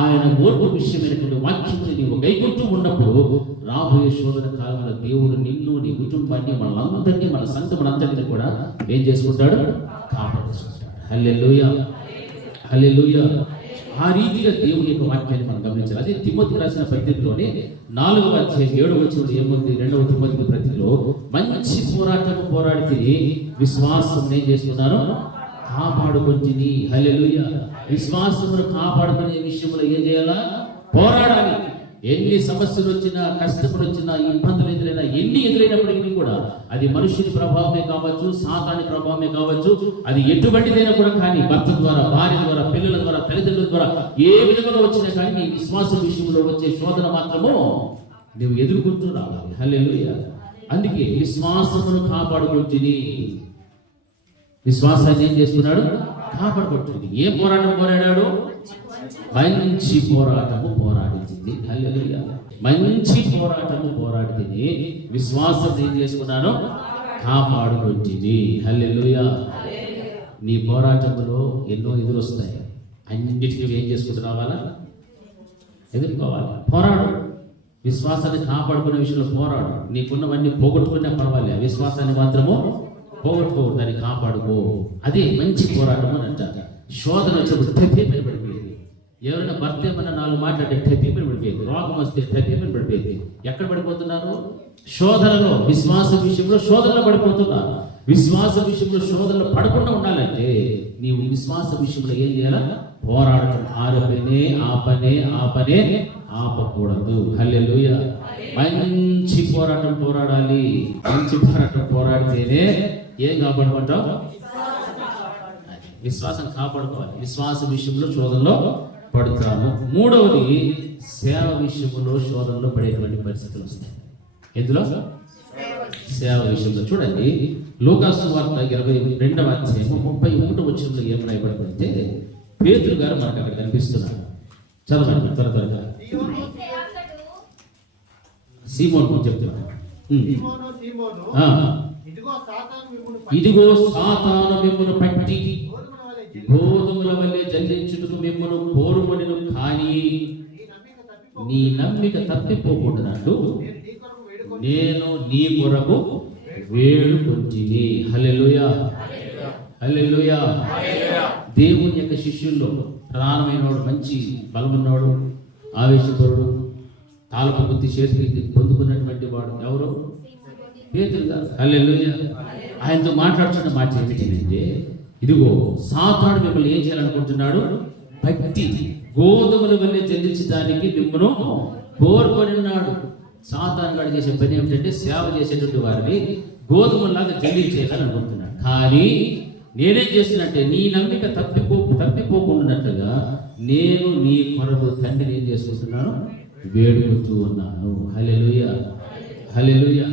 ఆయన ఓర్పు విషయమైనటువంటి వాక్యముని నీవు గైకొంటూ ఉన్నప్పుడు రాబోయే శోధన కాలంలో దేవుడు నిన్ను, నీ కుటుంబాన్ని, మనలందరినీ, మన సంఘమునందరినీ కూడా ఏం చేసుకుంటాడు? కాపాడుకుంటాడు. హల్లెలూయా. హల్లెలూయా. ఆ రీతిగా దేవుని యొక్క వాక్యాన్ని మనం గమనించాలి. అదే తిమోతికి రాసిన పత్రికలోనే 4వ అధ్యాయం 7వ వచనంలో ఏముంది? 2వ తిమోతి పత్రికలో మంచి పోరాటము పోరాడితే విశ్వాసం ఏం చేస్తున్నాను? కాపాడుకొంటిని. హల్లెలూయా. విశ్వాసమును కాపాడుకునే విషయంలో ఏం చేయాలా? పోరాడాలి. ఎన్ని సమస్యలు వచ్చినా, కష్టములు వచ్చినా, ఇబ్బందులు ఎదురైనా, ఎన్ని ఎదురైనప్పటికీ కూడా అది మనుషుని ప్రభావమే కావచ్చు, సాతాని ప్రభావమే కావచ్చు, అది ఎటువంటిదైనా కూడా కానీ భర్త ద్వారా, భార్య ద్వారా, పిల్లల ద్వారా, తల్లిదండ్రుల ద్వారా ఏ విధంగా వచ్చినా కానీ నీ విశ్వాస విషయంలో వచ్చే శోధన మాత్రము నువ్వు ఎదుర్కొంటూ రావాలి. హల్లెలూయా. అందుకే విశ్వాసమును కాపాడుకుంటుని. విశ్వాసాన్ని ఏం చేస్తున్నాడు? కాపాడుకుంటుంది. ఏ పోరాటం పోరాడాడు? మంచి పోరాటము పోరాడించింది. హల్లెలూయా. మంచి పోరాటము పోరాడితే విశ్వాసం ఏం చేసుకున్నాను? కాపాడుకుంటుంది. హల్లెలూయా. నీ పోరాటంలో ఎన్నో ఎదురొస్తాయి. అన్నిటికీ ఏం చేసుకుంటూ రావాలా? ఎదుర్కోవాలి. పోరాడు. విశ్వాసాన్ని కాపాడుకునే విషయంలో పోరాడు. నీకున్నవన్నీ పోగొట్టుకునే పర్వాలే, విశ్వాసాన్ని మాత్రము పోగొట్టుకో, దాన్ని కాపాడుకో. అదే మంచి పోరాటం అని అంటారు. శోధన వచ్చినప్పుడు టెప్పేమని పడిపోయింది. ఎవరైనా భర్త ఏమన్నా 4 మాట్లాడితే టెప్పేమని పడిపోయింది. రోగం వస్తే టెప్పేమని పడిపోయింది. ఎక్కడ పడిపోతున్నారు? శోధనలో. విశ్వాస విషయంలో శోధనలో పడిపోతున్నారు. విశ్వాస విషయంలో శోధనలో పడకుండా ఉండాలంటే నీవు విశ్వాస విషయంలో ఏం చేయాలా? పోరాడటం. ఆపనే ఆపకూడదు. హల్లెలూయా. మంచి పోరాటం పోరాడాలి. మంచి పోరాటం పోరాడితేనే ఏం కాపాడుకుంటావు? విశ్వాసం కాపాడుకోవాలి. విశ్వాస విషయంలో శోధనలో పడుతాము. మూడవది, సేవ విషయంలో శోధనలో పడేటువంటి పరిస్థితులు వస్తాయి. ఎందులో? సేవ విషయంలో. చూడండి, లూకాసు వార్త 22వ అధ్యాయం 31వ వచనంలో ఏం రాయబడిందంటే, పేతురు గారు మనకు అక్కడ కనిపిస్తున్నారు. చదవండి త్వరగా. సీమోను చెప్తున్నాను. ఇదిగో సాతాను మిమ్మును పట్టి గోధుమల వల్లే జల్లించుటకు మిమ్మును కోరుకొనెను, కానీ నీ నమ్మిక తప్పిపోకూడదన్నట్టు నేను నీ కొరకు వేడుకొంటిని. హల్లెలూయా. హల్లెలూయా. దేవుని యొక్క శిష్యుల్లో ప్రధానమైనవాడు, మంచి బలమున్నవాడు, ఆవేశపరుడు, తాలపు బుద్ధి చేతికి పొందుకున్నటువంటి వాడు ఎవరు? పేతురు గారు. హల్లెలూయా. ఆయనతో మాట్లాడుతున్న మాట ఏమిటంటే, ఇదిగో సాతాను మిమ్మల్ని ఏం చేయాలనుకుంటున్నాడు? పట్టి గోధుమల వల్లే చెల్లించడానికి మిమ్మల్ని కోరుకొని ఉన్నాడు. సాతాను గాడు చేసే పని ఏమిటంటే, సేవ చేసేటువంటి వారిని గోధుమలాగా జల్లించేయాలని అనుకుంటున్నాడు. కానీ నేనేం చేస్తున్నట్టే, నీ నమ్మిక తప్పిపోకుండానట్లుగా నేను నీ కొరకు తండ్రిని ఏం చేసుకుంటున్నాను? వేడుకుంటూ ఉన్నాను. హల్లెలూయా. హల్లెలూయా.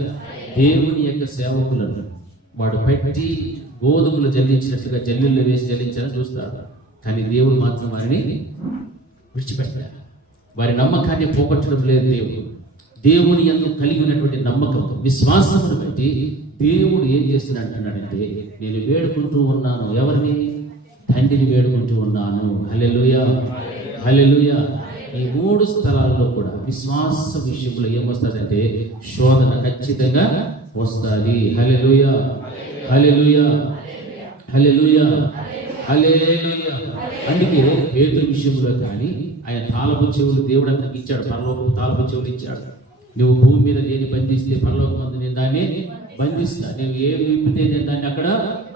దేవుని యొక్క సేవకులను వాడు పెట్టి గోధుమలు జల్లించినట్లుగా జల్లిల్లో వేసి జల్లించాలని చూస్తారు. కానీ దేవుడు మాత్రం వారిని విడిచిపెట్టారు. వారి నమ్మకాన్ని పోగొట్టడం లేదు. దేవుని యందు కలిగి ఉన్నటువంటి నమ్మకం, విశ్వాసమును బట్టి దేవుడు ఏం చేస్తున్నాడు అంటున్నాడంటే, నేను వేడుకుంటూ ఉన్నాను. ఎవరిని? తండ్రిని వేడుకుంటూ ఉన్నాను. హల్లెలూయా. హల్లెలూయా. ఈ 3 స్థలాల్లో కూడా విశ్వాస విషయంలో ఏమొస్తుందంటే శోధన ఖచ్చితంగా వస్తుంది. హల్లెలూయా. హల్లెలూయా. హల్లెలూయా. హల్లెలూయా. అందుకే పేతురు విషయంలో కానీ ఆయన తాళపు చెవులు దేవుడు అంతకు ఇచ్చాడు. పరలోకపు తాళపు చెవులు ఇచ్చాడు. నువ్వు భూమి మీద దేని బంధిస్తే పరలోకమందు నేను దాన్ని బంధిస్తా, నేను ఏ విప్పితే నేను దాన్ని అక్కడ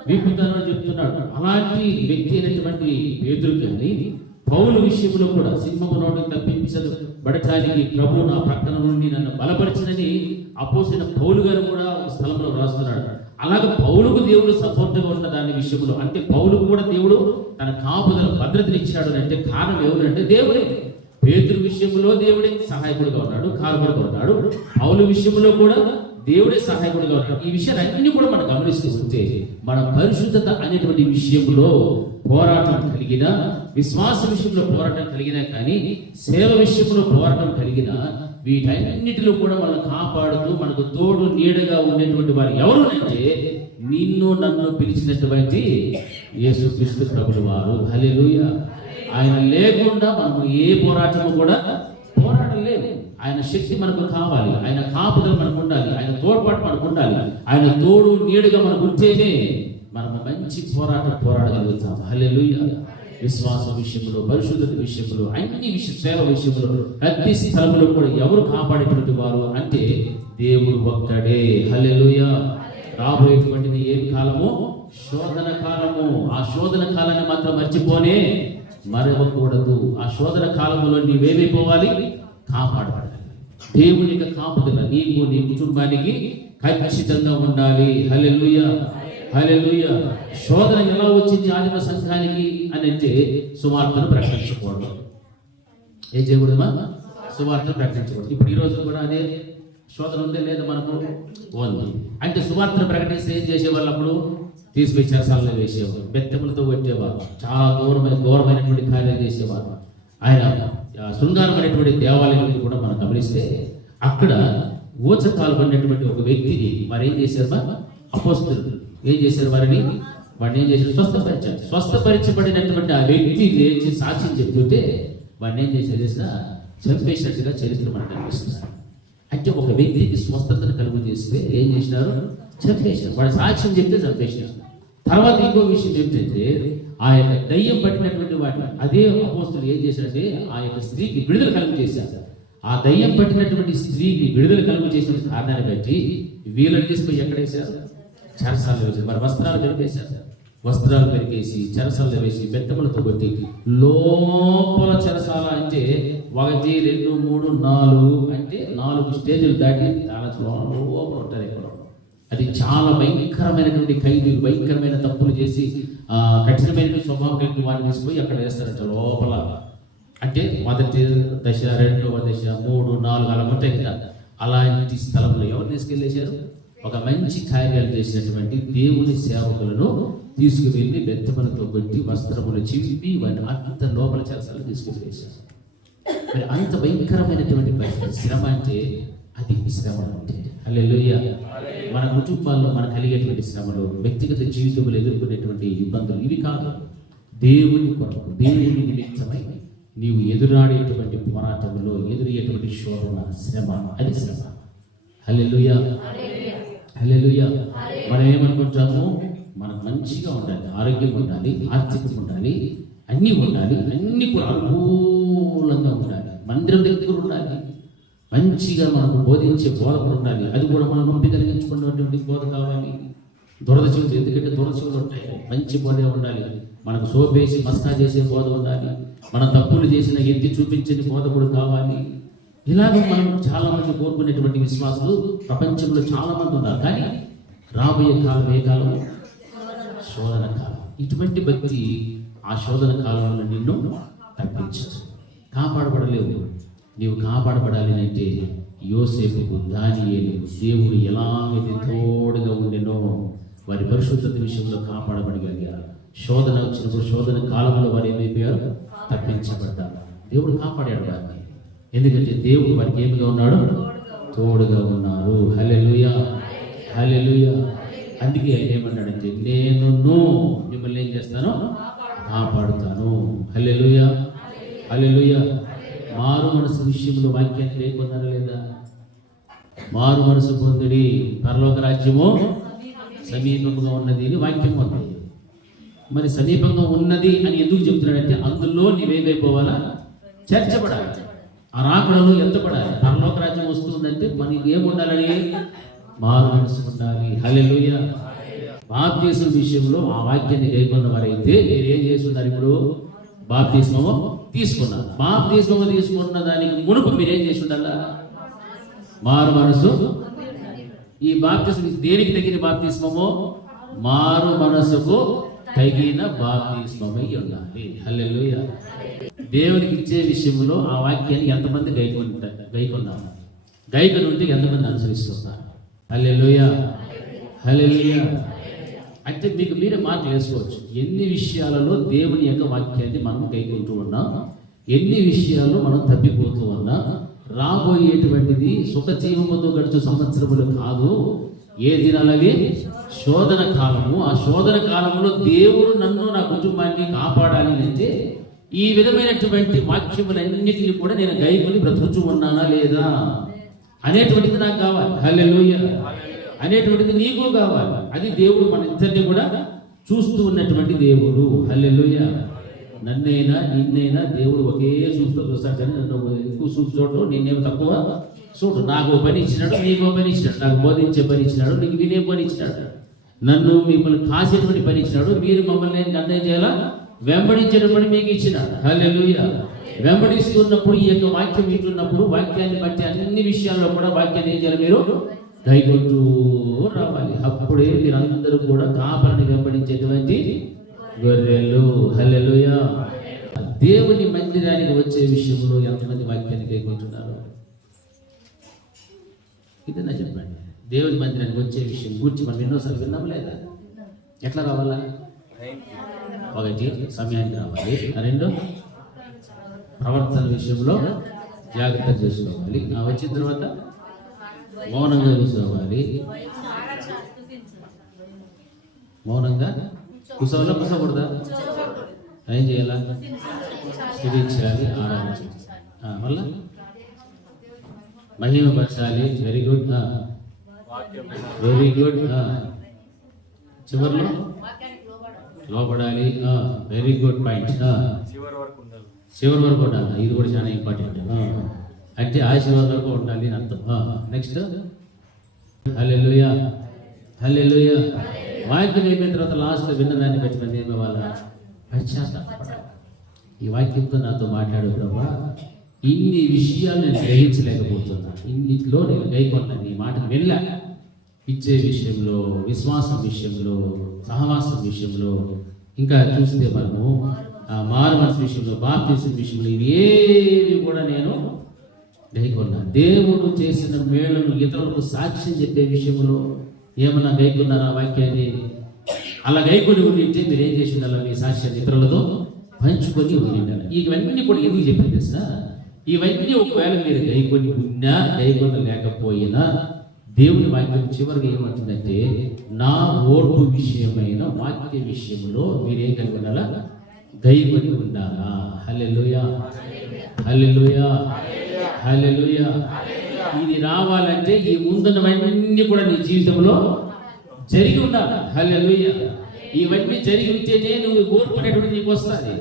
విప్పుతాను అని చెప్తున్నాడు. అలాంటి వ్యక్తి అయినటువంటి పేతురు కానీ పౌలు విషయంలో కూడా సింహము నోటిని తప్పించబడటానికి ప్రభు నా ప్రక్కన నుండి నన్ను బలపరిచినని అపోసిన పౌలు గారు కూడా ఒక స్థలంలో రాస్తున్నాడు. అలాగే పౌలుకు దేవుడు సపోర్ట్గా ఉన్న దాని విషయంలో, అంటే పౌలుకు కూడా దేవుడు తన కాపుదల భద్రతని ఇచ్చాడు అంటే కారణం ఎవరంటే దేవుడే. పేతురు విషయంలో దేవుడే సహాయకుడిగా ఉన్నాడు, కారకుడిగా ఉన్నాడు. పౌలు విషయంలో కూడా దేవుడే సహాయకుడిగా ఉన్నాడు. ఈ విషయాలన్నీ కూడా మనం గమనిస్తూ ఉంటే మన పరిశుద్ధత అనేటువంటి విషయంలో పోరాటం కలిగిన, విశ్వాస విషయంలో పోరాటం కలిగినా, కానీ సేవ విషయంలో పోరాటం కలిగిన, వీటన్నిటిలో కూడా మనల్ని కాపాడుతూ మనకు తోడు నీడగా ఉండేటువంటి వారు ఎవరు అంటే నిన్ను నన్ను పిలిచినటువంటి యేసుక్రీస్తు ప్రభువు వారు. హల్లెలూయా. ఆయన లేకుండా మనము ఏ పోరాటము కూడా పోరాడలేదు. ఆయన శక్తి మనకు కావాలి, ఆయన కాపుదల మనకు ఉండాలి, ఆయన తోడ్పాటు మనకు ఉండాలి. ఆయన తోడు నీడుగా మనకు ఉంటేనే మనము మంచి పోరాటం పోరాడగలుగుతాం. హల్లెలూయా. విశ్వాస విషయంలో, పరిశుద్ధత విషయంలో, అన్ని సేవ విషయంలో, ప్రతి స్థలంలో కూడా ఎవరు కాపాడేటువంటి వారు అంటే దేవుడు ఒక్కడే. హల్లెలూయా. రాబోయేటువంటిది ఏం కాలము? శోధన కాలము. ఆ శోధన కాలాన్ని మాత్రం మరవకూడదు. ఆ శోధన కాలంలో నీవేమైపోవాలి? కాపాడబడాలి. దేవుని యొక్క కాపుదల నీకు, నీ కుటుంబానికి ఖచ్చితంగా ఉండాలి. హల్లెలూయా. హల్లెలూయా. శోధన ఎలా వచ్చింది ఆదిమ సంఘానికి అని అంటే సువార్తను ప్రకటించకూడదు. ఏం చేయకూడదమ్మా? సువార్తను ప్రకటించకూడదు. ఇప్పుడు ఈ రోజు కూడా అదే శోధన ఉందే లేదా? మనకు ఉంది. అంటే సువార్తను ప్రకటిస్తే ఏం చేసేవాళ్ళు? అప్పుడు తీసుకుపోయి చెరసాలలో వేసేవారు, బెత్తములతో కొట్టేవారు, చాలా ఘోరమైనటువంటి కార్యాలు చేసేవారు. ఆయన శృంగారమైనటువంటి దేవాలయం కూడా మనం గమనిస్తే అక్కడ ఊచకాలు పడినటువంటి ఒక వ్యక్తిని మరి ఏం చేశారు, అపోస్తలులు ఏం చేశారు, వాడిని ఏం చేశారు, స్వస్థపరిచారు. స్వస్థపరిచబడినటువంటి ఆ వ్యక్తి లేచి సాక్ష్యం చెప్తుంటే వాడిని ఏం చేశారు చంపేసినట్టుగా చరిత్ర మనకు కనిపిస్తున్నారు. అంటే ఒక వ్యక్తికి స్వస్థతను కలుగు చేస్తే ఏం చేసినారు, చంపేశారు. వాడు సాక్ష్యం చెప్తే చంపేసినారు. తర్వాత ఇంకో విషయం ఏంటంటే ఆ యొక్క దయ్యం పట్టినటువంటి వాటిని అదే అపోస్తలులు ఏం చేశారంటే ఆ యొక్క స్త్రీకి విడుదల కలుగు చేశారు. ఆ దయ్యం పట్టినటువంటి స్త్రీకి విడుదల కలుగు చేసిన కారణాన్ని బట్టి వీళ్ళని తీసుకుని ఎక్కడ వేశారు, చెరసాలలో వేశారు. మరి వస్త్రాలు పెరిగేశారు, వస్త్రాలు పెరిగేసి చెరసాలలో వేసి బెత్తములతో కొట్టి లోపల చెరసాల అంటే 1, 2, 3, 4 అంటే 4 స్టేజీలు దాటి లోపల ఉంటారు ఎక్కడ. అది చాలా భయంకరమైనటువంటి ఖైదీలు, భయంకరమైన తప్పులు చేసి కఠినమైన స్వభావం కలిగిన వారిని తీసుకుపోయి అక్కడ వేస్తారంట లోపల. అంటే 1వ దశ, 2వ దశ, 3, 4 అలా ఉంటాయి కదా. అలాంటి స్థలంలో ఎవరు తీసుకెళ్ళేశారు, ఒక మంచి కార్యాలు చేసినటువంటి దేవుని సేవకులను తీసుకువెళ్ళి బెత్తములతో కొట్టి వస్త్రములు చింపి వారిని అంత లోపల చెరసాలను తీసుకువెళ్ళేశారు. మరి అంత భయంకరమైనటువంటి శ్రమ అంటే అది శ్రమ అంటే. హల్లెలూయా. మన కుటుంబాల్లో మనకు కలిగేటువంటి శ్రమలు, వ్యక్తిగత జీవితంలో ఎదుర్కొనేటువంటి ఇబ్బందులు ఇవి కాదు. దేవుని కొరకు, దేవుని నిమిత్తమై నీవు ఎదురాడేటువంటి పోరాటంలో ఎదురయ్యేటువంటి శోధన, శ్రమ, అది శ్రమ. హల్లెలూయా, హల్లెలూయా. మనం ఏమనుకుంటాము, మనకు మంచిగా ఉండాలి, ఆరోగ్యం ఉండాలి, ఆర్థికం ఉండాలి, అన్నీ ఉండాలి, అన్ని కూడా అనుకూలంగా ఉండాలి, మందిరం దగ్గర ఉండాలి, మంచిగా మనకు బోధించే బోధకులు ఉండాలి. అది కూడా మనం నొప్పి కలిగించుకున్నటువంటి బోధ కావాలి. దురదశలు, ఎందుకంటే దురదశలు ఉంటాయి, మంచి బోధే ఉండాలి. మనకు సోపేసి మస్కా చేసే బోధ ఉండాలి. మన తప్పులు చేసిన ఎత్తి చూపించని బోధకుడు కావాలి. ఇలాగ మనం చాలా మంది కోరుకునేటువంటి విశ్వాసులు ప్రపంచంలో చాలా మంది ఉన్నారు. కానీ రాబోయే కాలం ఏ కాలం, శోధన కాలం. ఇటువంటి భక్తి ఆ శోధన కాలంలో నిన్ను తప్పించదు, కాపాడబడలేవు. నీవు కాపాడబడాలి అంటే యోసేపుకు, దానియేలుకు దేవుడు ఎలాగైతే తోడుగా ఉండెనో వారి పరిశుద్ధత విషయంలో కాపాడబడగలిగారు. శోధన వచ్చినప్పుడు, శోధన కాలంలో వారు ఏమైపోయారు, తప్పించబడ్డారు. దేవుడు కాపాడాడు వారిని. ఎందుకంటే దేవుడు వారికి ఏమిగా ఉన్నాడు, తోడుగా ఉన్నారు. హల్లెలూయా, హల్లెలూయా. అందుకే ఆయన ఏమన్నాడంటే నేను మిమ్మల్ని ఏం చేస్తాను, కాపాడుతాను. హల్లెలూయా, హల్లెలూయా. మారు మనసు విషయంలో వాక్యాన్ని లేకున్నారా లేదా? మారు మనసు పొందుడి, పరలోక రాజ్యము సమీపంగా ఉన్నది అని వాక్యం ఉంది. మరి సమీపంగా ఉన్నది అని ఎందుకు చెప్తున్నాడంటే అందులో నీవేమైపోవాలా, చేర్చబడాలి, ఆ రాకడలో ఎత్తబడాలి. పరలోక రాజ్యం వస్తుందంటే మనకి ఏముండాలని, మారు మనసు ఉండాలి. హల్లెలూయా. బాప్తీసం విషయంలో ఆ వాక్యాన్ని లేకున్న వారైతే మీరు ఏం చేస్తున్నారు, ఇప్పుడు బాప్తీస్మము తీసుకున్నారు. బాప్తీస్మము తీసుకున్న దానికి మునుపు మీరేం చేసి ఉండాలా, మారు మనసు. ఈ బాప్తీసం దేనికి తగిన బాప్తీస్మము, మారు మనసుకు తగిన బాప్తీస్మమై ఉండాలి. హల్లెలూయా. దేవునికి ఇచ్చే విషయంలో ఆ వాక్యాన్ని ఎంతమంది గైకొన్నారు, గైకొని ఉంటే ఎంతమంది అనుసరిస్తున్నారు. హల్లెలూయా, హల్లెలూయా. అంటే మీకు మీరే మార్పు వేసుకోవచ్చు. ఎన్ని విషయాలలో దేవుని యొక్క వాక్యాన్ని మనం గైకుంటూ ఉన్నాం, ఎన్ని విషయాల్లో మనం తప్పిపోతూ ఉన్నాం. రాబోయేటువంటిది సుఖ జీవముతో గడుచు సంవత్సరములు కాదు, ఏ దినాలవి, శోధన కాలము. ఆ శోధన కాలంలో దేవుడు నన్ను, నా కుటుంబాన్ని కాపాడాలి అంటే ఈ విధమైనటువంటి వాక్యములన్నిటిని కూడా నేను గైకొని బ్రతుకుతూ ఉన్నానా లేదా అనేటువంటిది నాకు కావాలి. హల్లెలూయా. అనేటువంటిది నీకు కావాలి. అది దేవుడు మన ఇద్దరిని కూడా చూస్తూ ఉన్నటువంటి దేవుడు. హల్లెలూయా. నన్నైనా నిన్నైనా దేవుడు ఒకే చూస్తాడు, కానీ నన్ను ఎక్కువ చూడటం, నిన్నేమో తక్కువ చూడు. నాకు పని ఇచ్చినాడు, నీకో పని ఇచ్చినాడు. నాకు బోధించే పని ఇచ్చినాడు, నీకు వినే పని ఇచ్చినాడు. నన్ను మిమ్మల్ని కాసేటువంటి పని ఇచ్చినాడు, మీరు మమ్మల్ని నన్ను ఏం చేయాలా, వెంబడించేటప్పుడు మీకు ఇచ్చినాడు. హల్లెలూయా. వెంబడిస్తున్నప్పుడు ఈ యొక్క వాక్యం వింటున్నప్పుడు వాక్యాన్ని బట్టి అన్ని విషయాల్లో కూడా వాక్యాన్ని ఏం చేయాలి, మీరు గైకొంటూ రావాలి. అప్పుడే మీరు అందరూ కూడా కాపరిని వెంబడించేటువంటి గొర్రెలు. హల్లెలూయా. దేవుని మందిరానికి వచ్చే విషయంలో ఎంతమంది వాక్యాన్ని గైకొంటున్నారు, ఇదన్నా చెప్పండి. దేవుని మందిరానికి వచ్చే విషయం గురించి మనం ఎన్నోసార్లు విన్నాం లేదా? ఎట్లా రావాలా? ఒకటి సమయానికి రావాలి, రెండు ప్రవర్తన విషయంలో జాగ్రత్త చేసుకోవాలి, వచ్చిన తర్వాత మౌనంగా కూర్చోవాలి. మౌనంగా కూర్చోవాలా కూర్చోకూడదా? ఏం చేయాలా? స్థుతించాలి, ఆరాధించాలి, మళ్ళా మహిమపరచాలి. Very good, very good. చివరిలో లోపడాలి. Very good point. చివరి వరకు ఉండాలి, ఇది కూడా చాలా ఇంపార్టెంట్. అంటే ఆశీర్వాదం వరకు ఉండాలి అని అర్థం. నెక్స్ట్ హల్లెలూయా, హల్లెలూయా. వాక్యం అయిపోయిన తర్వాత లాస్ట్ విన్నదాన్ని బట్టి మనం ఏమి వాళ్ళ పశ్చాత్తాపడాలి. ఈ వాక్యంతో నాతో మాట్లాడు ప్రభా, ఇన్ని విషయాలు నేను గ్రహించలేకపోతున్నా, ఇన్నిట్లో నేను గైకొన్నాను, నీ మాట వెళ్ళా. ఇచ్చే విషయంలో, విశ్వాసం విషయంలో, సహవాసం విషయంలో, ఇంకా చూస్తే మనము మారు మనసు విషయంలో, బాప్తిసం విషయంలో, ఇవేవి కూడా నేను గైకొన్నాను. దేవుడు చేసిన మేలును ఇతరులకు సాక్ష్యం చెప్పే విషయంలో ఏమన్నా గైకొన్నారా వాక్యాన్ని? అలా గైకొని ఉండింటే మీరు ఏం చేసింది? అలా మీ సాక్ష్యాన్ని ఇతరులతో పంచుకొని ఉండాలి. ఇవన్నీ కూడా ఎందుకు చెప్పింది తెలుసా? ఇవన్నీ ఒకవేళ మీరు గైకొని ఉన్నా, గైకొని లేకపోయినా, దేవుని వాక్యం చివరికి ఏమంటుందంటే, నా ఓర్పు విషయమైన వాక్య విషయంలో మీరేం కలిగి ఉండాలా? గైకొని ఉండాలా. హల్లెలూయా, హల్లెలూయా, హల్లెలూయా. ఇది రావాలంటే ఈ ముందున్నవన్నీ కూడా నీ జీవితంలో జరిగి ఉండాలి. హల్లెలూయా. ఇవన్నీ జరిగి ఉంటేనే నువ్వు ఓర్పు అనేటువంటి నీకు వస్తుంది.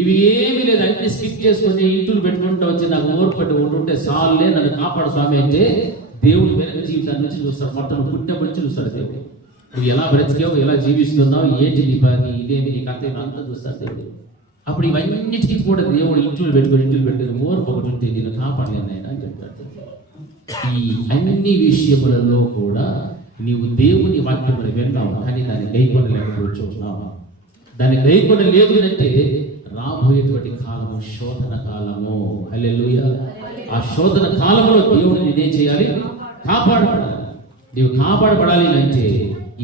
ఇవి ఏమీ లేదు, అన్ని స్కిప్ చేసుకొని ఇంట్లో పెట్టుకుంటూ వచ్చి నాకు ఓర్పు పట్టి ఉంటుంటే చాలులే, నన్ను కాపాడు స్వామి అంటే దేవుడు వెనక జీవితాన్ని నుంచి చూస్తాడు. మొత్తం పుట్టినప్పటి నుంచి చూస్తాడు దేవుడు. నువ్వు ఎలా బ్రతికావు, ఎలా జీవిస్తున్నావు, ఏంటి నీ పని, ఇదేమి నీ కర్తవ్యం అంతా చూస్తాడు దేవుడు. అప్పుడు ఇవన్నిటికీ కూడా దేవుడు ఇంట్లో పెట్టుకొని ఓర్పు ఒకటి ఉంటే నేను కాపాడలేను ఆయన అని చెప్తాడు. ఈ అన్ని విషయములలో కూడా నీవు దేవుని వాక్యములు విన్నావు, కానీ దాన్ని గైకొనలేకపోతున్నావు. దాన్ని గైకొనలేదు అంటే రాబోయేటువంటి కాలము శోధన కాలము. హల్లెలూయా. ఆ శోధన కాలంలో దేవుడు నేనేం చేయాలి? కాపాడబడాలి. నీవు కాపాడబడాలి అంటే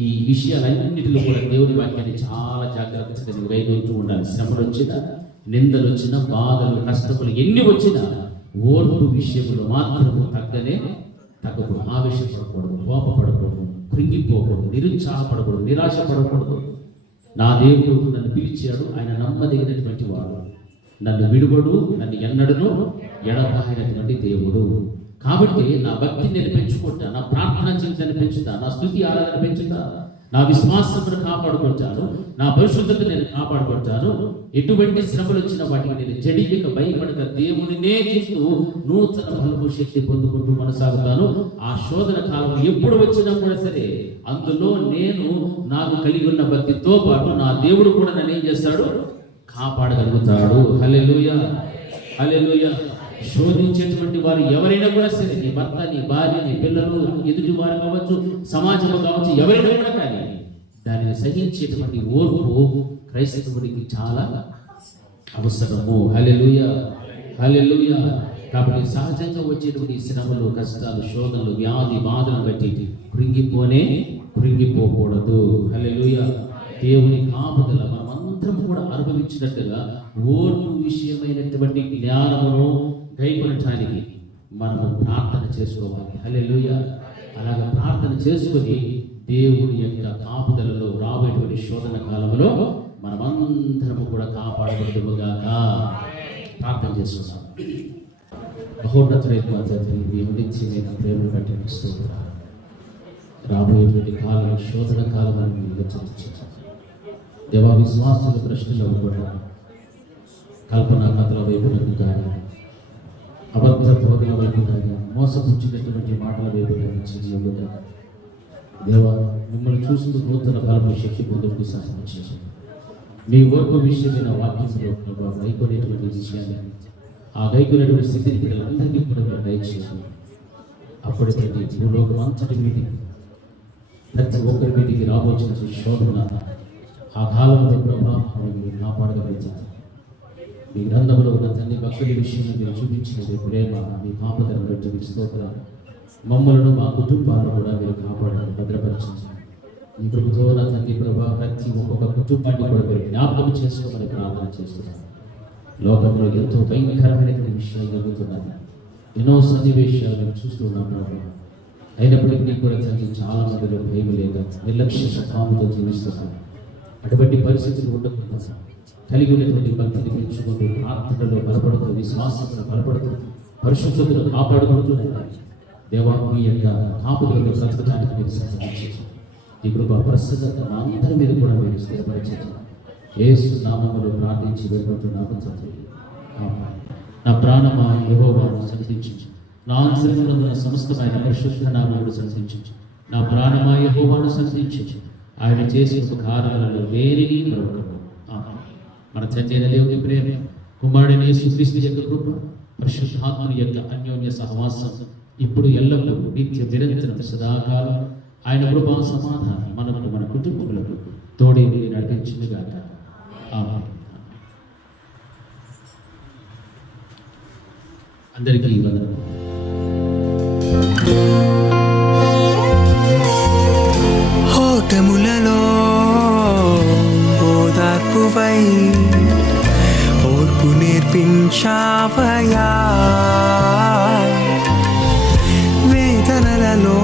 ఈ విషయాలన్నింటిలో కూడా దేవుని వాక్యాన్ని చాలా జాగ్రత్తగా నువ్వు గైకొంటూ ఉండాలి. శ్రమలు వచ్చినా, నిందలు వచ్చినా, బాధలు, కష్టములు ఎన్ని వచ్చినా ఓర్పు విషయంలో మాత్రము తగ్గకూడదు. ఆవేశపడకూడదు, కోపపడకూడదు, కృంగిపోకూడదు, నిరుత్సాహపడకూడదు, నిరాశపడకూడదు. నా దేవుడు నన్ను పిలిచాడు, ఆయన నమ్మదగినటువంటి వాడు, నన్ను విడువడు, నన్ను ఎన్నడను ఎడబాయినటువంటి దేవుడు. కాబట్టి నా భక్తిని నేను పెంచుకుంటా, నా ప్రార్థన జీవితాన్ని పెంచుతా, నా స్తుతి ఆరాధన పెంచుతా, నా విశ్వాసమును కాపాడుకుంటాను, నా భవిష్యత్తును నేను కాపాడుకుంటాను. ఎటువంటి శ్రమలు వచ్చిన వాటికి నేను జడియక భయపడక దేవునినే చూస్తూ నూతన బలపు శక్తి పొందుకుంటూ కొనసాగుతాను. ఆ శోధన కాలం ఎప్పుడు వచ్చినా కూడా సరే, అందులో నేను నాకు కలిగి ఉన్న భక్తితో పాటు నా దేవుడు కూడా నన్ను ఏం చేస్తాడు? కాపాడగలుగుతాడు. హల్లెలూయా, హల్లెలూయా. శోధించేటువంటి వారు ఎవరైనా కూడా సరే, నీ భర్త, నీ భార్య, నీ పిల్లలు, ఎదుటి వారు కావచ్చు, సమాజంలో కావచ్చు, ఎవరైనా కూడా కానీ దానిని సహించేటువంటి ఓర్పు క్రైస్తవుడికి చాలా అవసరము. హల్లెలూయా, హల్లెలూయా. కాబట్టి సహజంగా వచ్చేటువంటి శ్రమలు, కష్టాలు, శోధనలు, వ్యాధి, బాధలను బట్టి కృంగిపోకూడదు. హల్లెలూయా. దేవుని కాపుదల మనమందరం కూడా అనుభవించినట్టుగా ఓర్పు విషయమైనటువంటి జ్ఞానమును గైకొనటానికి మనము ప్రార్థన చేసుకోవాలి. హల్లెలూయా. అలాగే ప్రార్థన చేసుకొని దేవుని యొక్క కాపుదలలో రాబోయేటువంటి శోధన కాలంలో మనమందరము కూడా కాపాడబడుగాక. ప్రార్థన చేసుకున్నాం. మహోన్నతుడైన తండ్రి, మీ గురించి నేను ప్రేమను బట్టి స్తోత్రాలు. రాబోయేటువంటి కాలం శోధన కాలం అని మీరు హెచ్చరించారు దేవా. విశ్వాసుల ప్రశ్నలు కూడా కల్పన కథల వైపు కానీ, అబద్ధ బోధన వైపు కానీ, మోసపుచ్చినటువంటి మాటల వైపు కానీ దేవా, మిమ్మల్ని చూస్తూ నూతన బలము శక్తి పొందుకు సహాయం చేయండి. మీ ఓర్పు విషయమైన వాక్యంలో గైకొనేటువంటి విషయాన్ని, ఆ గైకొనేటువంటి స్థితిని పిల్లలందరికీ కూడా మీరు దయచేయండి. అప్పటికీ భూలోకం అంతటి మీదికి, ప్రతి ఒక్కరి మీదికి రాబోచిన శోధన ఆ కాలంలో ప్రభావం మీరు కాపాడగలుగుతారు. మీ గ్రంథంలో ఉన్న తల్లి భక్తుల విషయంలో మీరు చూపించిన ప్రేమ, మీ కాపుదలను బట్టి స్తోత్రాలు. మమ్మలను, మా కుటుంబాలను కూడా మీరు కాపాడాలి, భద్రపరచండి. ఈ ప్రభుత్వ నా తండ్రి ప్రభా ప్రతి ఒక్కొక్క కుటుంబాన్ని కూడా మీరు జ్ఞాపకం చేసుకోమని ప్రార్థన చేస్తున్నాను. లోకంలో ఎంతో భయంకరమైనటువంటి విషయాలు జరుగుతున్నాయి. ఎన్నో సన్నివేశాలు మేము చూస్తున్నాం ప్రభు. అయినప్పటికీ కూడా తండ్రి చాలా మందిలో భయం లేక నిర్లక్ష్య స్వభావంతో జీవిస్తున్నాం. అటువంటి పరిస్థితులు ఉండకుండా కలిగి ఉన్నటువంటి భక్తిని పెంచుకుంటూ ప్రార్థనలో బలపడుతూ విశ్వాసంలో బలపడుతూ పరిశుద్ధతను కాపాడుకుంటున్నాయి. దేవా మీ యొక్క కాపుదలలో బ్రతకడానికి మీరు సహాయించారు. ఈ కృప ప్రస్తుత మా అందరి మీద కూడా మీరు స్థిరపరిచారు. యేసు నామములో ప్రార్థించి వేడుకుంటున్నాము తండ్రి. ఆమేన్. నా ప్రాణమా యెహోవాను స్తుతించు, నా అంతరంగమున సమస్తమైన పరిశుద్ధ నామమును స్తుతించు. నా ప్రాణమా యెహోవాను స్తుతించు, ఆయన చేసిన ఉపకారాలలో వేరిని మరొకరు. ఆమేన్. మన తండ్రి అయిన దేవుని ప్రేమ, కుమారుడైన యేసుక్రీస్తు యొక్క కృప, పరిశుద్ధాత్మని యొక్క అన్యోన్య సహవాసం ఇప్పుడు ఎల్లప్పుడూ నిత్య నిరంతరం సదాకాలం ఆయన కృపా సమాధానం మనకు మన కుటుంబములకు తోడే నడిపించుగాక. ఆమేన్. అందరికీ వందనాలు. ఓటములలో ఓదార్పువై ఓర్పు నేర్పించావయా, వేదనలలో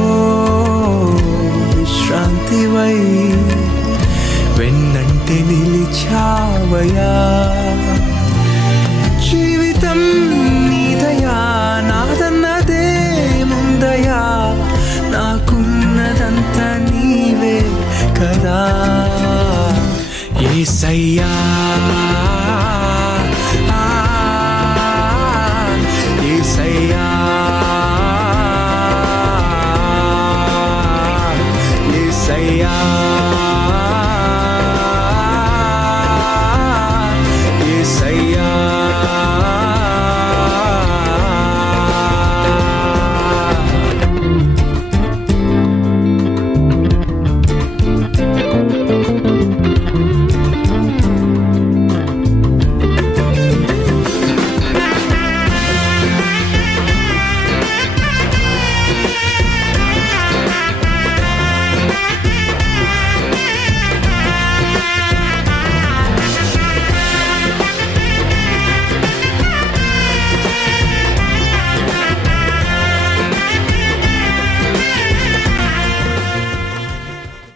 విశ్రాంతివై వెన్నంటి నిలిచావయా. జీవితం నీదయా, నాదన్నదే ముందయా, నాకున్నదంతా నీవే కదా యేసయ్యా. యేసయ్యా, యేసయ్యా.